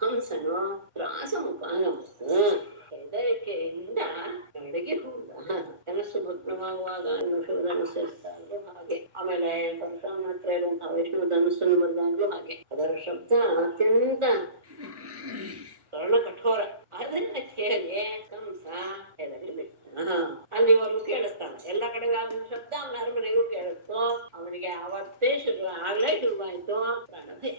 ಕಂಸನು ತ್ರಾಸಮುಪಾಗಮತ್ ಹೆದರಿಕೆಯಿಂದ ಕಡೆಗೆ ಹೋದ. ಧನಸ್ಸು ಭಗ್ನವಾಗುವಾಗ ಧನುಸ್ಸು ಹಾಗೆ, ಆಮೇಲೆ ಪರಶುರಾಮನ ಹತ್ರ ಇರುವಂತಹ ವೈಷ್ಣವ ಧನುಸ್ಸನ್ನು ಬಂದಾಗ್ಲೂ ಹಾಗೆ ಅದರ ಶಬ್ದ ಅತ್ಯಂತ ಕರ್ಣ ಕಠೋರ. ಅದನ್ನ ಕೇಳಿ ಕಂಸ ಹೆದರಿ ಬಿಟ್ಟ. ಅಲ್ಲಿವರೆಗೂ ಕೇಳಿಸ್ತಾನೆ, ಎಲ್ಲ ಕಡೆ ಆದ ಶಬ್ದ ಅವನ ಅರಮನೆಗೂ ಕೇಳಿಸ್ತು. ಅವನಿಗೆ ಅವತ್ತೇ ಶುರುವಾಯಿತು ಪ್ರಾಣಭಯ.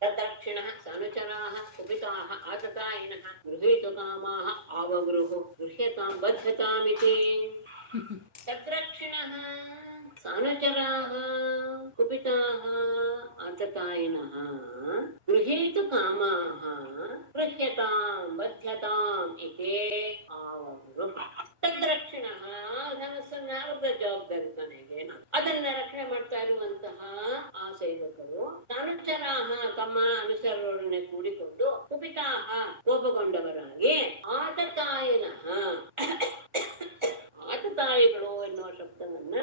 ತದಕ್ಷಿಣಃ ಸಾನುಚರಾಃ ಕುಪಿತಾಃ ಆತತಾಯಿನಃ ಗೃಹೀತು ಕಾಮಾಃ ಆವಗೃಹು ಗೃಹ್ಯತಾಂ ಬದ್ಧತಾಮಿತಿ. ತದ್ರಕ್ಷಿಣಃ ಸಾನುಚರಾಃ ಕುಪಿತಾಃ ಆತತಾಯಿನಃ ಗೃಹೀತು ಕಾಮಾಃ ಗೃಹ್ಯತಾಂ ಬದ್ಧತಾಂ ಇತಿ ಆವಗೃಹು. ತದ್ರಕ್ಷಿಣಃ ಧನಸ್ಸನ್ನ ಅರ್ಧ ಜವಾಬ್ದಾರಿ ಮನೆಗೆ ಅದನ್ನ ರಕ್ಷಣೆ ಮಾಡ್ತಾ ಇರುವಂತಹ ಆ ಸೇವಕರು ಸಾನುಚರಾಹ ತಮ್ಮ ಅನುಸರರೊಡನೆ ಕೂಡಿಕೊಂಡು ಕುಪಿತಾಹ ಕೋಪಗೊಂಡವರಾಗಿ ಆತತಾಯಿನಃ ಆತತಾಯಿಗಳು ಎನ್ನುವ ಶಬ್ದವನ್ನ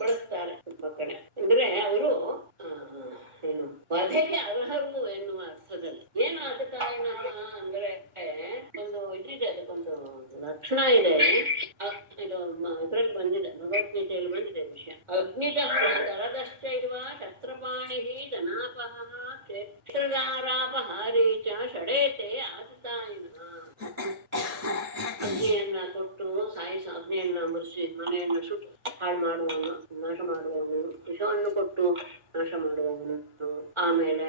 ಬಳಸ್ತಾರೆ ತುಂಬಾ ಕಡೆ. ಅಂದ್ರೆ ಅವರು ಏನು ವಧೆಗೆ ಅರ್ಹರು ಎನ್ನುವ ಅರ್ಥದಲ್ಲಿ. ಏನು ಆತತಾಯಿನಃ ಅಂದ್ರೆ ಒಂದು ಇದಿದೆ, ಅದಕ್ಕೊಂದು ಲಕ್ಷಣ ಇದೆ. ಇದ್ರಲ್ಲಿ ಬಂದಿದೆ, ಭಗವದ್ಗೀತೆಯಲ್ಲಿ ಬಂದಿದೆ ವಿಷಯ. ಅಗ್ನಿತಃ ಕರದಶ್ಚೈವ ಶಸ್ತ್ರಪಾಣಿ ಧನಾಪಃ ಕ್ಷೇತ್ರದಾರಾಪಹಾರಿ ಚ ಷಡೇತೆ ಆತತಾಯಿನಃ. ಅಗ್ನಿಯನ್ನ ಕೊಟ್ಟು ಸಾಯಿಸ, ಅಗ್ನಿಯನ್ನ ಮುರಿಸಿ ಮನೆಯನ್ನು ಸುಟ್ಟು ಹಾಳು ಮಾಡುವವನು, ನಾಶ ಮಾಡುವವನು. ವಿಷವನ್ನು ಕೊಟ್ಟು ನಾಶ ಮಾಡುವವನು. ಆಮೇಲೆ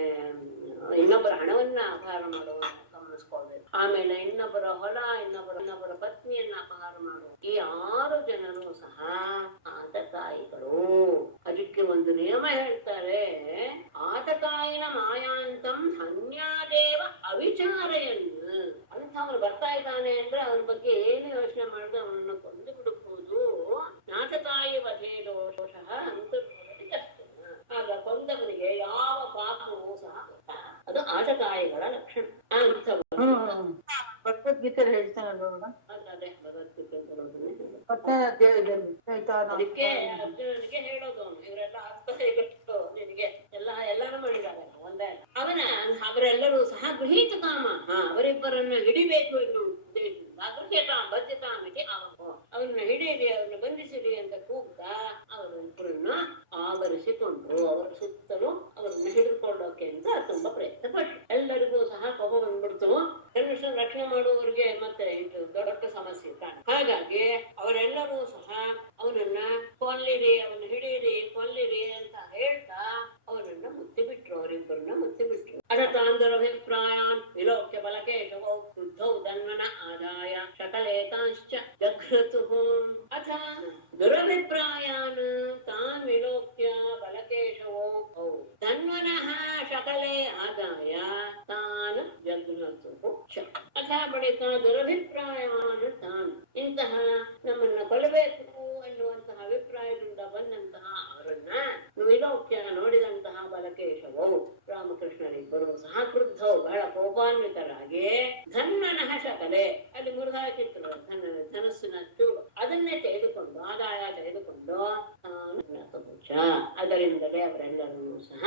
ಇನ್ನೊಬ್ಬರ ಹಣವನ್ನ ಅಪಹಾರ ಮಾಡುವವನು ಗಮನಿಸ್ಕೊಳ್ಬೇಕು. ಆಮೇಲೆ ಇನ್ನೊಬ್ಬರ ಹೊಲ, ಇನ್ನೊಬ್ಬರ ಪತ್ನಿಯನ್ನ ಅಪಹಾರ ಮಾಡುವ ಈ 6 ಜನರು ಸಹ ಆತತಾಯಿಗಳು. ಅದಕ್ಕೆ ಒಂದು ನಿಯಮ ಹೇಳ್ತಾರೆ, ಆತತಾಯಿನ ಮಾಯಾಂತಂ ಹನ್ಯಾದೇವ ಅವಿಚಾರೆಯನ್ನು. ಅಂಥವನು ಬರ್ತಾ ಇದ್ದಾನೆ ಅಂದ್ರೆ ಅವನ ಬಗ್ಗೆ ಏನು ಯೋಚನೆ ಮಾಡಿದ್ರೆ ಅವನನ್ನು ಕೊಂದು ಬಿಡಬಹುದು. ಆತತಾಯಿ ವಧೇ ದೋಷಃ ಅಂತರ್ಭವತಿ ಕಷ್ಟನ. ಆಗ ಕೊಂದವನಿಗೆ ಯಾವ ಪಾಪವೂ ಸಹ ಅದು ಆತತಾಯಿಗಳ ಲಕ್ಷಣ. ಭಗವದ್ಗೀತೆ ಹೇಳ್ತಾನಲ್ವ ಅದೇ ಭಗವದ್ಗೀತೆ ಅದಕ್ಕೆ ಅರ್ಜುನನಿಗೆ ಹೇಳೋದು ಅವನು. ಇವರೆಲ್ಲ ಆತ್ಮಹತ್ಯೆಗಟ್ಟು ನಿನಗೆ ಎಲ್ಲಾನು ಮಾಡಿದ್ದಾರೆ ಒಂದೇ. ಅವರೆಲ್ಲರೂ ಸಹ ಗೃಹೀತ ಕಾಮ, ಅವರಿಬ್ಬರನ್ನ ಹಿಡಿಬೇಕು ಎನ್ನುವ ಉದ್ದೇಶದಿಂದ ಬದ್ಧತಾಮಿಗೆ ಅವರನ್ನ ಹಿಡಿಯಿರಿ, ಅವ್ರನ್ನ ಬಂಧಿಸಿರಿ ಅಂತ ಕೂಗ್ತಾ ಅವರಿಬ್ಬರನ್ನ ಆವರಿಸಿಕೊಂಡು ಅವರ ಸುತ್ತಲೂ ಅವರನ್ನ ಹಿಡಿದುಕೊಳ್ಳೋಕೆ ಅಂತ ತುಂಬಾ ಪ್ರಯತ್ನ ಪಟ್ಟರು. ಎಲ್ಲರಿಗೂ ಸಹ ಕೋಪ ಬಂದ್ಬಿಡ್ತು. ಧನುಷನ್ನು ರಕ್ಷಣೆ ಮಾಡುವವರಿಗೆ ಮತ್ತೆ ಇದು ದೊಡ್ಡ ಸಮಸ್ಯೆ ತಾನೆ. ಹಾಗಾಗಿ ಅವರೆಲ್ಲರೂ ಸಹ ಅವನನ್ನ ಕೊಲ್ಲಿರಿ, ಅವನ್ನ ಹಿಡಿಯಿರಿ, ಕೊಲ್ಲಿರಿ ಅಂತ ಹೇಳ್ತಾ ಅವನನ್ನ ಮುತ್ತಿ ಬಿಟ್ರು. ಅವರಿಬ್ಬರನ್ನ ಮುತ್ತಿ ಬಿಟ್ರು. ಅನತಾಂಧರಭಿಪ್ರಾಯಾನ್ ವಿಲೋಕ್ಯ ಬಲಕೇಶವೌ ಕ್ರುದ್ಧೌ ಧನ್ವನ ಆದಾಯ ಶಕಲೇತಾಂಶ್ಚ ಜಘ್ರತುಃ. ಅಥ ದುರಭಿಪ್ರಾಯಾನ್ ತಾನ್ ವಿಲೋಕ್ಯ ಬಲಕೇಶವೋ ಧನ್ವನಃ ಶಕಲೇ ಆದಾಯ ತಾನ್ ಜಘ್ರತುಃ. ಅಥ ಬಳಿಕ ದುರಭಿಪ್ರಾಯಾನ್ ತಾನ್, ಇಂತಹ ನಮ್ಮನ್ನ ಕೊಲ್ಲಬೇಕು ಎನ್ನುವಂತಹ ಅಭಿಪ್ರಾಯದಿಂದ ಬಂದಂತಹ ಅವರನ್ನ ವಿಲೋಕ್ಯ ನೋಡಿದಂತಹ ಬಲಕೇಶವೋ ರಾಮಕೃಷ್ಣರಿಬ್ಬರು ಸಹ ಕ್ರುದ್ಧವು ಕೋಪಾನ್ವಿತರಾಗಿ ಧನ್ನನಃ ಶಕಲೆ, ಅಲ್ಲಿ ಮುರಿದಾಕಿದ್ರು ಧನಸ್ಸಿನ ಚೂರು, ಅದನ್ನೇ ತೆಗೆದುಕೊಂಡು ಆದಾಯ ತೆಗೆದುಕೊಂಡು ಅದರಿಂದಲೇ ಅವರೆಲ್ಲರೂ ಸಹ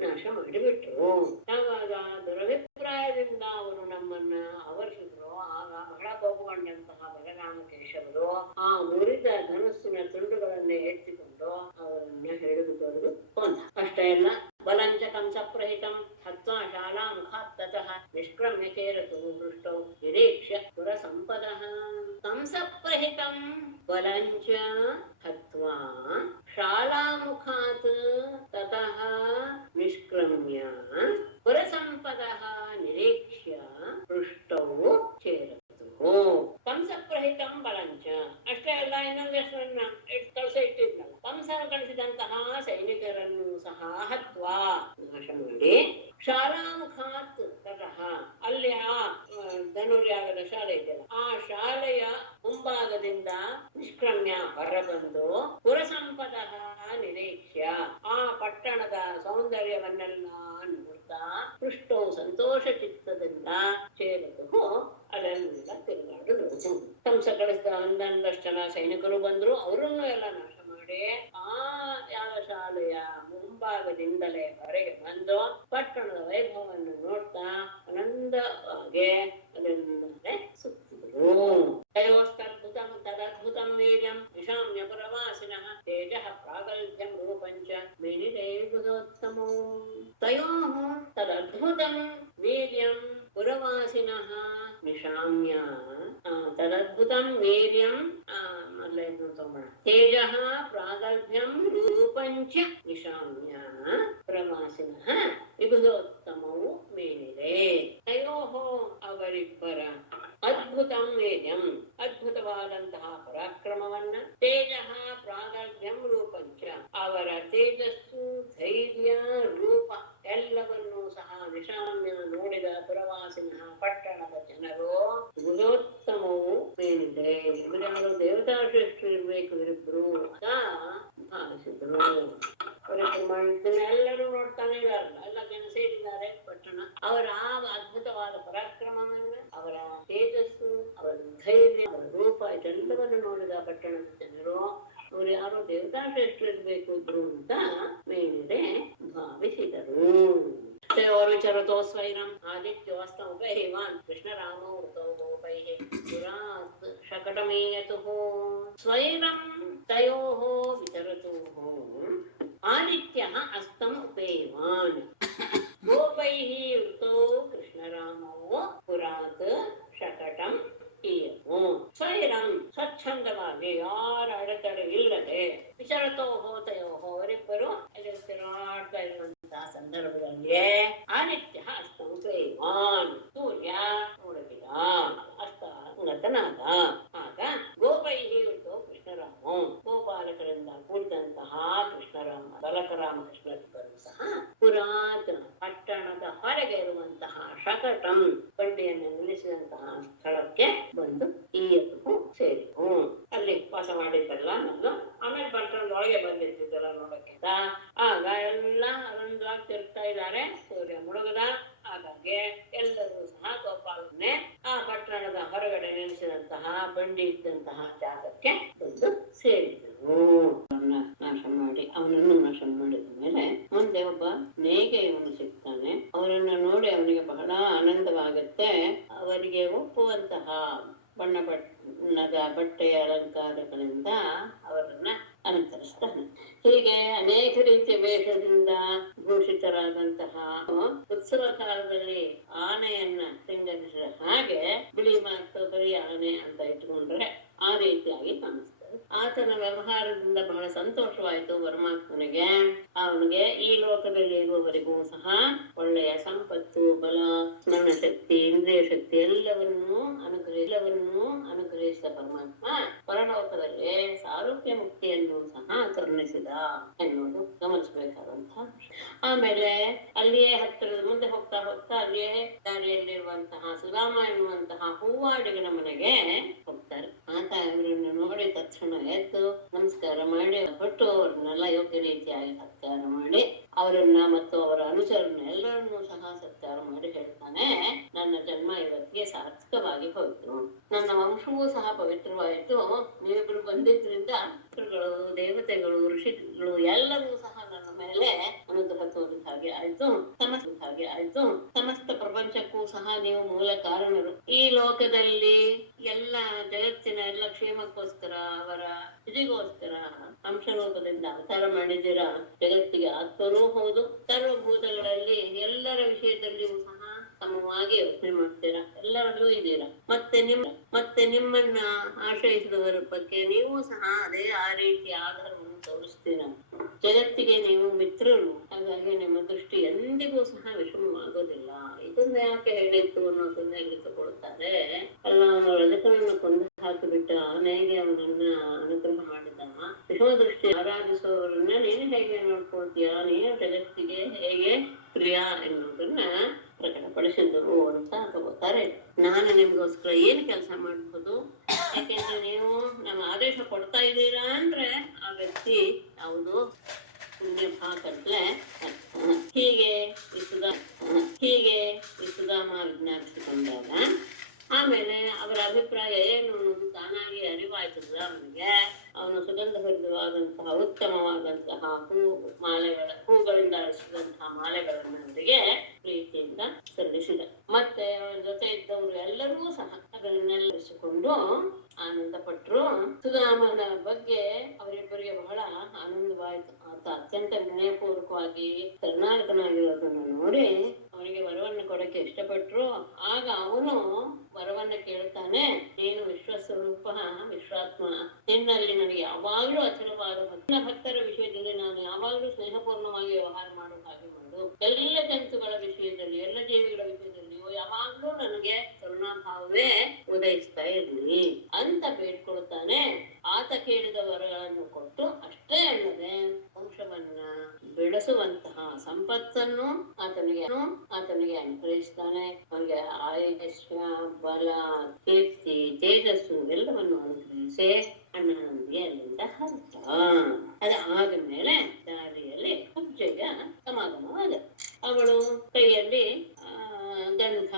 ನಾಶ ಮಾಡಿಬಿಟ್ರು. ಯಾವಾಗ ದುರಭಿಪ್ರಾಯದಿಂದ ಅವರು ನಮ್ಮನ್ನ ಆವರಿಸಿದ್ರು, ಆಗ ಬಹಳ ಕೋಪಗೊಂಡಂತಹ ಬಲರಾಮ ಕೇಶವರು ಆ ಮುರಿದ ಧನಸ್ಸಿನ ತುಂಡುಗಳನ್ನೇ ಎತ್ತಿಕೊಂಡು ಅವರನ್ನ ಹಿಡಿದು ತೊರೆದು ಕೊಂದ. ಅಷ್ಟೇ ಅಲ್ಲ, ಬಲಂಚ ಕಂಸಪ್ರಹಿತಂ ಹತ್ವಾ ಶಾಲಾ ಮುಖಾತ್ತತಃ ನಿಷ್ಕ್ರಮ್ಯ ಚೇರತು ದೃಷ್ಟೌ ನಿರೀಕ್ಷ್ಯ ಪುರ ಸಂಪದಃ. ಕಂಸಪ್ರಹಿತಂ ಬಲಂಚ ಹತ್ವಾ ಶಾಲಾ ಮುಖಾತ್ ತತಃ ನಿಷ್ಕ್ರಮ್ಯ ಪುರ ಸಂಪದಃ ನಿರೀಕ್ಷ್ಯ ಪೃಷ್ಟೌ ಚೇರತು. ಕಂಸಪ್ರಹಿತಂ ಬಲಂಚ, ಅಷ್ಟೇ ಅಲ್ಲ, ಇನ್ನೊಂದು ಹೆಸರನ್ನ ಕಳಿಸ ಇಟ್ಟಿದ್ನಲ್ಲ, ಕಂಸನ ಕಳಿಸಿದಂತಹ ಸೈನಿಕರನ್ನು ಸಹ ಹತ್ವಾ ನಾಶ ಮಾಡಿ, ಶಾಲಾಮುಖಾತ್ ತತಃ, ಅಲ್ಲಿ ಆ ಧನುರ್ಯಾಗದ ಶಾಲೆ ಇದೆಯಲ್ಲ, ಆ ಶಾಲೆಯ ಮುಂಭಾಗದಿಂದ ನಿಷ್ಕ್ರಮ್ಯ ಹೊರಬಂದು ಪುರಸಂಪದ ನಿರೀಕ್ಷ್ಯ, ಆ ಪಟ್ಟಣದ ಸೌಂದರ್ಯವನ್ನೆಲ್ಲ ನೋಡ್ತಾ ಪೃಷ್ಟೋ ಸಂತೋಷ ಚಿತ್ತದಿಂದ ಚೇರತು ಅಲ್ಲೆಲ್ಲ ತಿರುಗಾಡುವುದು. ಕಂಸ ಕಳಿಸಿದ ಒಂದೊಂದಷ್ಟು ಜನ ಸೈನಿಕರು ಬಂದ್ರು, ಅವರನ್ನು ಎಲ್ಲ ನಾಶ ಮಾಡಿ ಆ ಯಾಗಶಾಲೆಯ ಮುಂಭಾಗದಿಂದಲೇ ಹೊರಗೆ ಬಂದು ಪಟ್ಟಣದ ವೈಭವವನ್ನು ನೋಡ್ತಾ ಆನಂದವಾಗಿ ಅದನ್ನೇ ಸುತ್ತಿದ್ರು. ತಯೋಸ್ತದ್ಭುತಂ ತದದ್ಭುತಂ ವೀರ್ಯಂ ನಿಶಾಮ್ಯ ಪುರವಾಸಿನಃ ತೇಜಃ ಪ್ರಾಗಲ್ಭ್ಯಂ ರೂಪಂಚ ಮೇನಿರೈರ್ಬುಧೋತ್ತಮೋ. ತಯೋಃ ತದದ್ಭುತಂ ವೀರ್ಯಂ ಪುರವಾಸಿನಃ ನಿಶಾಮ್ಯ, ತದದ್ಭುತಂ ವೀರ್ಯಂ ತೇಜಃ ಪ್ರಾಗಲ್ಭ್ಯಂ ರೂಪಂಚ ನಿಶಾಮ್ಯ ಪುರವಾಸಿನಃ ವಿಬುಧೋತ್ತಮವು ಮೇನಿದೆ. ತಯೋಃ ಅವರಿಬ್ಬರ ಅದ್ಭುತಂ ವೀರ್ಯಂ ಅದ್ಭುತವಾದಂತಹ ಪರಾಕ್ರಮವನ್ನ, ತೇಜಃ ಪ್ರಾಗಲ್ಭ್ಯಂ ರೂಪಂಚ ಅವರ ತೇಜಸ್ಸು ಧೈರ್ಯ ರೂಪ ಎಲ್ಲವನ್ನೂ ಸಹ ನಿಶಾಮ್ಯ ನೋಡಿದ ಪುರವಾಸಿನ ಪಟ್ಟಣದ ಜನರು ಗುಣೋತ್ತಮವು ಮೇನಿದೆ. ಇವರೆಲ್ಲರೂ ದೇವತಾ ಶ್ರೇಷ್ಠರು ಇರ್ಬೇಕು ಇವರಿಬ್ರು ಅಂತ ಭಾವಿಸಿದ್ರು. ಎಲ್ಲರೂ ನೋಡ್ತಾನೆ ಇದಾರಲ್ಲ, ಎಲ್ಲ ಜನ ಸೇರಿದ್ದಾರೆ ಪಟ್ಟಣ. ಅವರ ಆ ಅದ್ಭುತವಾದ ಪರಾಕ್ರಮವನ್ನ, ಅವರ ತೇಜಸ್ಸು, ಅವರ ಧೈರ್ಯ, ಅವರ ರೂಪ ಇದೆಲ್ಲವನ್ನು ನೋಡಿದ ಪಟ್ಟಣದ ಜನರು ಅವ್ರು ಯಾರೋ ದೇವತಾ ಶ್ರೇಷ್ಠರು ಇರ್ಬೇಕು ಇದ್ರು ಅಂತ ಮೇನಿದೆ ಭಾವಿಸಿದರು. ವಿಚರತೋ ಸ್ವೈರಂ ಆದಿತ್ಯೋಸ್ತಮುಪೈವಾನ್ ಕೃಷ್ಣರಾಮೋ ವೃತೋ ಗೋಪೈಃ ಪುರಾತ್ ಶಕಟಮೇಯತುಃ. ಸ್ವೈರಂ ತಯೋಃ ವಿಚರತುಃ ಆದಿತ್ಯಃ ಅಸ್ತಂ ಉಪೇವಾನ್ ಗೋಪೈಃ ವೃತೋ ಕೃಷ್ಣರಾಮೋ ಪುರಾತ್ ಶಕಟಂ ಈಯತು. ಸ್ವೈರಂ ಸ್ವಚ್ಛಂದವಾಗಿ, ಯಾರ ಅಡೆತಡೆ ಇಲ್ಲದೆ, ವಿಚರತೋಹೋ ತಯೋಹೋ ಅವರಿಬ್ಬರು ಅಲ್ಲಿ ತಿರುಗಾಡ್ತಾ ಇರುವಂತಹ ಸಂದರ್ಭದಲ್ಲಿ ಆದಿತ್ಯ ಅಸ್ತಮುಪೇವಾನ್ ಸೂರ್ಯ ನೋಡಲಿಲ್ಲ, ಅಸ್ತ ಗತನಾದ. ಆಗ ಗೋಪೈಹಿ ಉಂಟು ಕೃಷ್ಣರಾಮ, ಗೋಪಾಲಕರಿಂದ ಕೂಡಿದಂತಹ ಕೃಷ್ಣರಾಮ ಬಲಕರಾಮಕೃಷ್ಣರಿಬ್ಬರು ಸಹ ಪುರಾತನ ಪಟ್ಟಣದ ಹೊರಗೆ ಇರುವಂತಹ ಶಕಟಂ ಬಂಡಿಯನ್ನು ನಿಲ್ಲಿಸಿದಂತಹ ಸ್ಥಳಕ್ಕೆ ಬಂದು ಈಯತು ಸೇರಿತು. ಅಲ್ಲಿ ವಾಸ ಮಾಡಿದ್ದಲ್ಲ ನಾನು, ಆಮೇಲೆ ಪಟ್ಟಣದೊಳಗೆ ಬಂದಿರ್ತಿದ್ದಲ್ಲ ನೋಡಕ್ಕೆ. ಆಗ ಎಲ್ಲ ಆನಂದವಾಗಿ ತಿರುಗ್ತಾ ಇದ್ದಾರೆ. ಸೂರ್ಯ ಮುಳುಗದ, ಹಾಗಾಗಿ ಎಲ್ಲರೂ ಸಹ ಗೋಪಾಲನೆ ಆ ಪಟ್ಟಣದ ಹೊರಗಡೆ ನಿಲ್ಲಿಸಿದಂತಹ ಬಂಡಿ ಇದ್ದಂತಹ ಜಾಗಕ್ಕೆ ಬಂದು ಸೇರಿದರು. ನಾಶ ಮಾಡಿ ಅವನನ್ನು ನಾಶ ಮಾಡಿದ ಮೇಲೆ ಮುಂದೆ ಒಬ್ಬ ನೇಗೆಯವನು ಸಿಗ್ತಾನೆ. ಅವರನ್ನು ನೋಡಿ ಅವನಿಗೆ ಬಹಳ ಆನಂದವಾಗುತ್ತೆ. ಅವರಿಗೆ ಒಪ್ಪುವಂತಹ ಬಣ್ಣದ ಬಟ್ಟೆಯ ಅಲಂಕಾರಗಳಿಂದ ಅವರನ್ನ ಅಲಂಕರಿಸ್ತಾನೆ. ಹೀಗೆ ಅನೇಕ ರೀತಿಯ ವೇಷದಿಂದ ಭೂಷಿತರಾದಂತಹ ಉತ್ಸವ ಕಾಲದಲ್ಲಿ ಆನೆಯನ್ನ ಸಿಂಗರಿಸಿದ ಹಾಗೆ ಬಿಳಿ ಮತ್ತು ಕರಿ ಆನೆ ಅಂತ ಇಟ್ಕೊಂಡ್ರೆ ಆ ರೀತಿಯಾಗಿ ಕಾಣಿಸ್ತದೆ. ಆತನ ವ್ಯವಹಾರದಿಂದ ಬಹಳ ಸಂತೋಷವಾಯಿತು ಪರಮಾತ್ಮನಿಗೆ. ಅವನಿಗೆ ಈ ಲೋಕದಲ್ಲಿ ಇರುವವರೆಗೂ ಸಹ ಒಳ್ಳೆಯ ಸಂಪತ್ತು, ಬಲ, ಸ್ಮರಣ ಶಕ್ತಿ, ಇಂದ್ರಿಯ ಶಕ್ತಿ ಎಲ್ಲವನ್ನೂ ಅನುಗ್ರಹಿಸಿದ ಪರಮಾತ್ಮ ಪರಲೋಕದಲ್ಲಿ ಸಾರೂಪ್ಯ ಮುಕ್ತಿಯನ್ನು ಸಹ ಕರುಣಿಸಿದ ಎನ್ನುವುದು ಗಮನಿಸಬೇಕಾದಂತಹ. ಆಮೇಲೆ ಅಲ್ಲಿಯೇ ಹತ್ತಿರದ ಮುಂದೆ ಹೋಗ್ತಾ ಹೋಗ್ತಾ ಅಲ್ಲಿಯೇ ದಾರಿಯಲ್ಲಿರುವಂತಹ ಸುಧಾಮ ಎನ್ನುವಂತಹ ಹೂವಾಡಿಗನ ಮನೆಗೆ ಹೋಗ್ತಾರೆ. ಆತ ಇವರನ್ನು ನೋಡಿ ತಕ್ಷಣ ಆಯ್ತು. ನಮಸ್ಕಾರ ಮಾಡಿ ಕೊಟ್ಟು ಅವ್ರನ್ನೆಲ್ಲ ಯೋಗ್ಯ ರೀತಿಯಾಗಿ ಸತ್ಕಾರ ಮಾಡಿ ಅವರನ್ನ ಮತ್ತು ಅವರ ಅನುಚರನ್ನ ಎಲ್ಲರನ್ನೂ ಸಹ ಸತ್ಕಾರ ಮಾಡಿ ಹೇಳ್ತಾನೆ, ನನ್ನ ಜನ್ಮ ಇವತ್ತಿಗೆ ಸಾರ್ಥಕವಾಗಿ ಹೋಯ್ತು, ನನ್ನ ವಂಶವೂ ಸಹ ಪವಿತ್ರವಾಯಿತು. ನೀವಿಬ್ರು ಬಂದಿದ್ರಿಂದ ಪಿತೃಗಳು, ದೇವತೆಗಳು, ಋಷಿಗಳು ಎಲ್ಲರೂ ಸಹ ನನ್ನ ಮೇಲೆ ಅನುಗ್ರಹ ತೋರಿದ ಹಾಗೆ ಆಯ್ತು, ಸಮಸ್ತ ಪ್ರಪಂಚಕ್ಕೂ ಸಹ ನೀವು ಮೂಲ ಕಾರಣರು. ಈ ಲೋಕದಲ್ಲಿ ಎಲ್ಲ ಜಗತ್ತಿನ ಎಲ್ಲ ಕ್ಷೇಮಕ್ಕೋಸ್ಕರ ಅವರ ಇದಕ್ಕೋಸ್ಕರ ಅಂಶರೂಪದಿಂದ ಅವತಾರ ಮಾಡಿದ್ದೀರಾ. ಜಗತ್ತಿಗೆ ಆತ್ಮರೂ ಹೌದು, ಸರ್ವಭೂತಗಳಲ್ಲಿ ಎಲ್ಲರ ವಿಷಯದಲ್ಲಿಯೂ ಸಹ ಸಮವಾಗಿ ಯೋಚನೆ ಮಾಡ್ತೀರಾ, ಎಲ್ಲರಲ್ಲೂ ಇದ್ದೀರಾ. ಮತ್ತೆ ನಿಮ್ಮನ್ನ ಆಶ್ರಯಿಸಿದವರ ಬಗ್ಗೆ ನೀವು ಸಹ ಅದೇ ಆ ರೀತಿ ಆಧಾರವನ್ನು ತೋರಿಸ್ತೀರಾ. ಜಗತ್ತಿಗೆ ನೀವು ಮಿತ್ರರು, ಹಾಗಾಗಿ ನಿಮ್ಮ ದೃಷ್ಟಿ ಎಂದಿಗೂ ಸಹ ವಿಷಮವಾಗೋದಿಲ್ಲ. ಇದನ್ನ ಯಾಕೆ ಹೇಳಿತ್ತು ಅನ್ನೋದನ್ನ ಇಲ್ಲಿ ತಗೊಳ್ತಾರೆ. ಅಲ್ಲ, ಅವನು ರಜಕನನ್ನು ಕೊಂದು ಹಾಕಿಬಿಟ್ಟ, ಹೇಗೆ ಅವನನ್ನ ಅನುಗ್ರಹ ಮಾಡಿದ, ವಿಷಮ ದೃಷ್ಟಿ ಆರಾಧಿಸುವವರನ್ನ ನೀನು ಹೇಗೆ ನೋಡ್ಕೊಳ್ತೀಯ, ನೀನು ಜಗತ್ತಿಗೆ ಹೇಗೆ ಪ್ರಿಯ ಎನ್ನುವುದನ್ನ ಪ್ರಕಟಪಡಿಸಿದ್ರು ಅಂತ ತಗೋತಾರೆ. ನಾನು ನಿಮ್ಗೋಸ್ಕರ ಏನ್ ಕೆಲಸ ಮಾಡ್ಬೋದು, ಯಾಕೆಂದ್ರೆ ನೀವು ನಮ್ಮ ಆದೇಶ ಕೊಡ್ತಾ ಇದ್ದೀರಾ ಅಂದ್ರೆ ಆ ವ್ಯಕ್ತಿ ಯಾವುದು ಪುಣ್ಯ ಭಾಗತ್ಲೆ. ಹೀಗೆ ಈ ಸುಧಾಮ ವಿಜ್ಞಾಪಿಸಿಕೊಂಡಾಗ ಆಮೇಲೆ ಅವರ ಅಭಿಪ್ರಾಯ ಏನು ಅನ್ನೋದು ತಾನಾಗಿ ಅರಿವಾಯ್ತದ ಅವನಿಗೆ. ಅವನು ಸುಗಂಧಭರಿತವಾದಂತಹ ಉತ್ತಮವಾದಂತಹ ಹೂಗಳಿಂದ ಅಳಿಸಿದಂತಹ ಮಾಲೆಗಳನ್ನು ಅವರಿಗೆ ಪ್ರೀತಿಯಿಂದ ಸಲ್ಲಿಸಿದ. ಮತ್ತೆ ಅವರ ಜೊತೆ ಇದ್ದವರು ಎಲ್ಲರೂ ಸಹ ಅದನ್ನೆಲ್ಲರಿಸಿಕೊಂಡು ಆನಂದ ಪಟ್ರು. ಸುಧಾಮನ ಬಗ್ಗೆ ಅವರಿಬ್ಬರಿಗೆ ಬಹಳ ಆನಂದವಾಯಿತು. ಆತ ಅತ್ಯಂತ ವಿನಯಪೂರ್ವಕವಾಗಿ ಕರ್ನಾಟಕನಾಗಿರೋದನ್ನು ನೋಡಿ ಅವನಿಗೆ ವರವನ್ನು ಕೊಡಕ್ಕೆ ಇಷ್ಟಪಟ್ರು. ಆಗ ಅವನು ವರವನ್ನ ಕೇಳ್ತಾನೆ, ನೀನು ವಿಶ್ವಸ್ವರೂಪ ವಿಶ್ವಾತ್ಮ, ನಿನ್ನಲ್ಲಿ ನನಗೆ ಯಾವಾಗ್ಲೂ ಅಚಲವಾದ ಭಕ್ತರ ವಿಷಯದಲ್ಲಿ ನಾನು ಯಾವಾಗ್ಲೂ ಸ್ನೇಹಪೂರ್ಣವಾಗಿ ವ್ಯವಹಾರ ಮಾಡೋ ಹಾಗೆ ಮಾಡು. ಎಲ್ಲ ಜಂತುಗಳ ವಿಷಯದಲ್ಲಿ, ಎಲ್ಲ ಜೀವಿಗಳ ವಿಷಯದಲ್ಲಿಯೂ ಯಾವಾಗ್ಲೂ ನನಗೆ ಕರುಣಾಭಾವವೇ ಉದಯಿಸ್ತಾ ಇರ್ಲಿ ಅಂತ ಬೇಡ್ಕೊಳ್ತಾನೆ. ಆತ ಕೇಳಿದ ವರಗಳನ್ನು ಕೊಟ್ಟು ಅಷ್ಟೇ ಅಲ್ಲದೆ ವಂಶವನ್ನ ಬೆಳೆಸುವಂತಹ ಸಂಪತ್ತನ್ನು ಆತನಿಗೆ ಅನುಗ್ರಹಿಸ್ತಾನೆ. ಅವನಿಗೆ ಆಯುಷ್ಯ, ಬಲ, ಕೀರ್ತಿ, ತೇಜಸ್ಸು ಎಲ್ಲವನ್ನು ಅನುಗ್ರಹಿಸಿ ಅಣ್ಣನೊಂದಿಗೆ ಅಲ್ಲಿಂದ ಹೊರಟ. ಅದಾದ ಮೇಲೆ ದಾರಿಯಲ್ಲಿ ಕುಬ್ಜೆಯ ಸಮಾಗಮವಾದ. ಅವಳು ಕೈಯಲ್ಲಿ ಗಂಧ,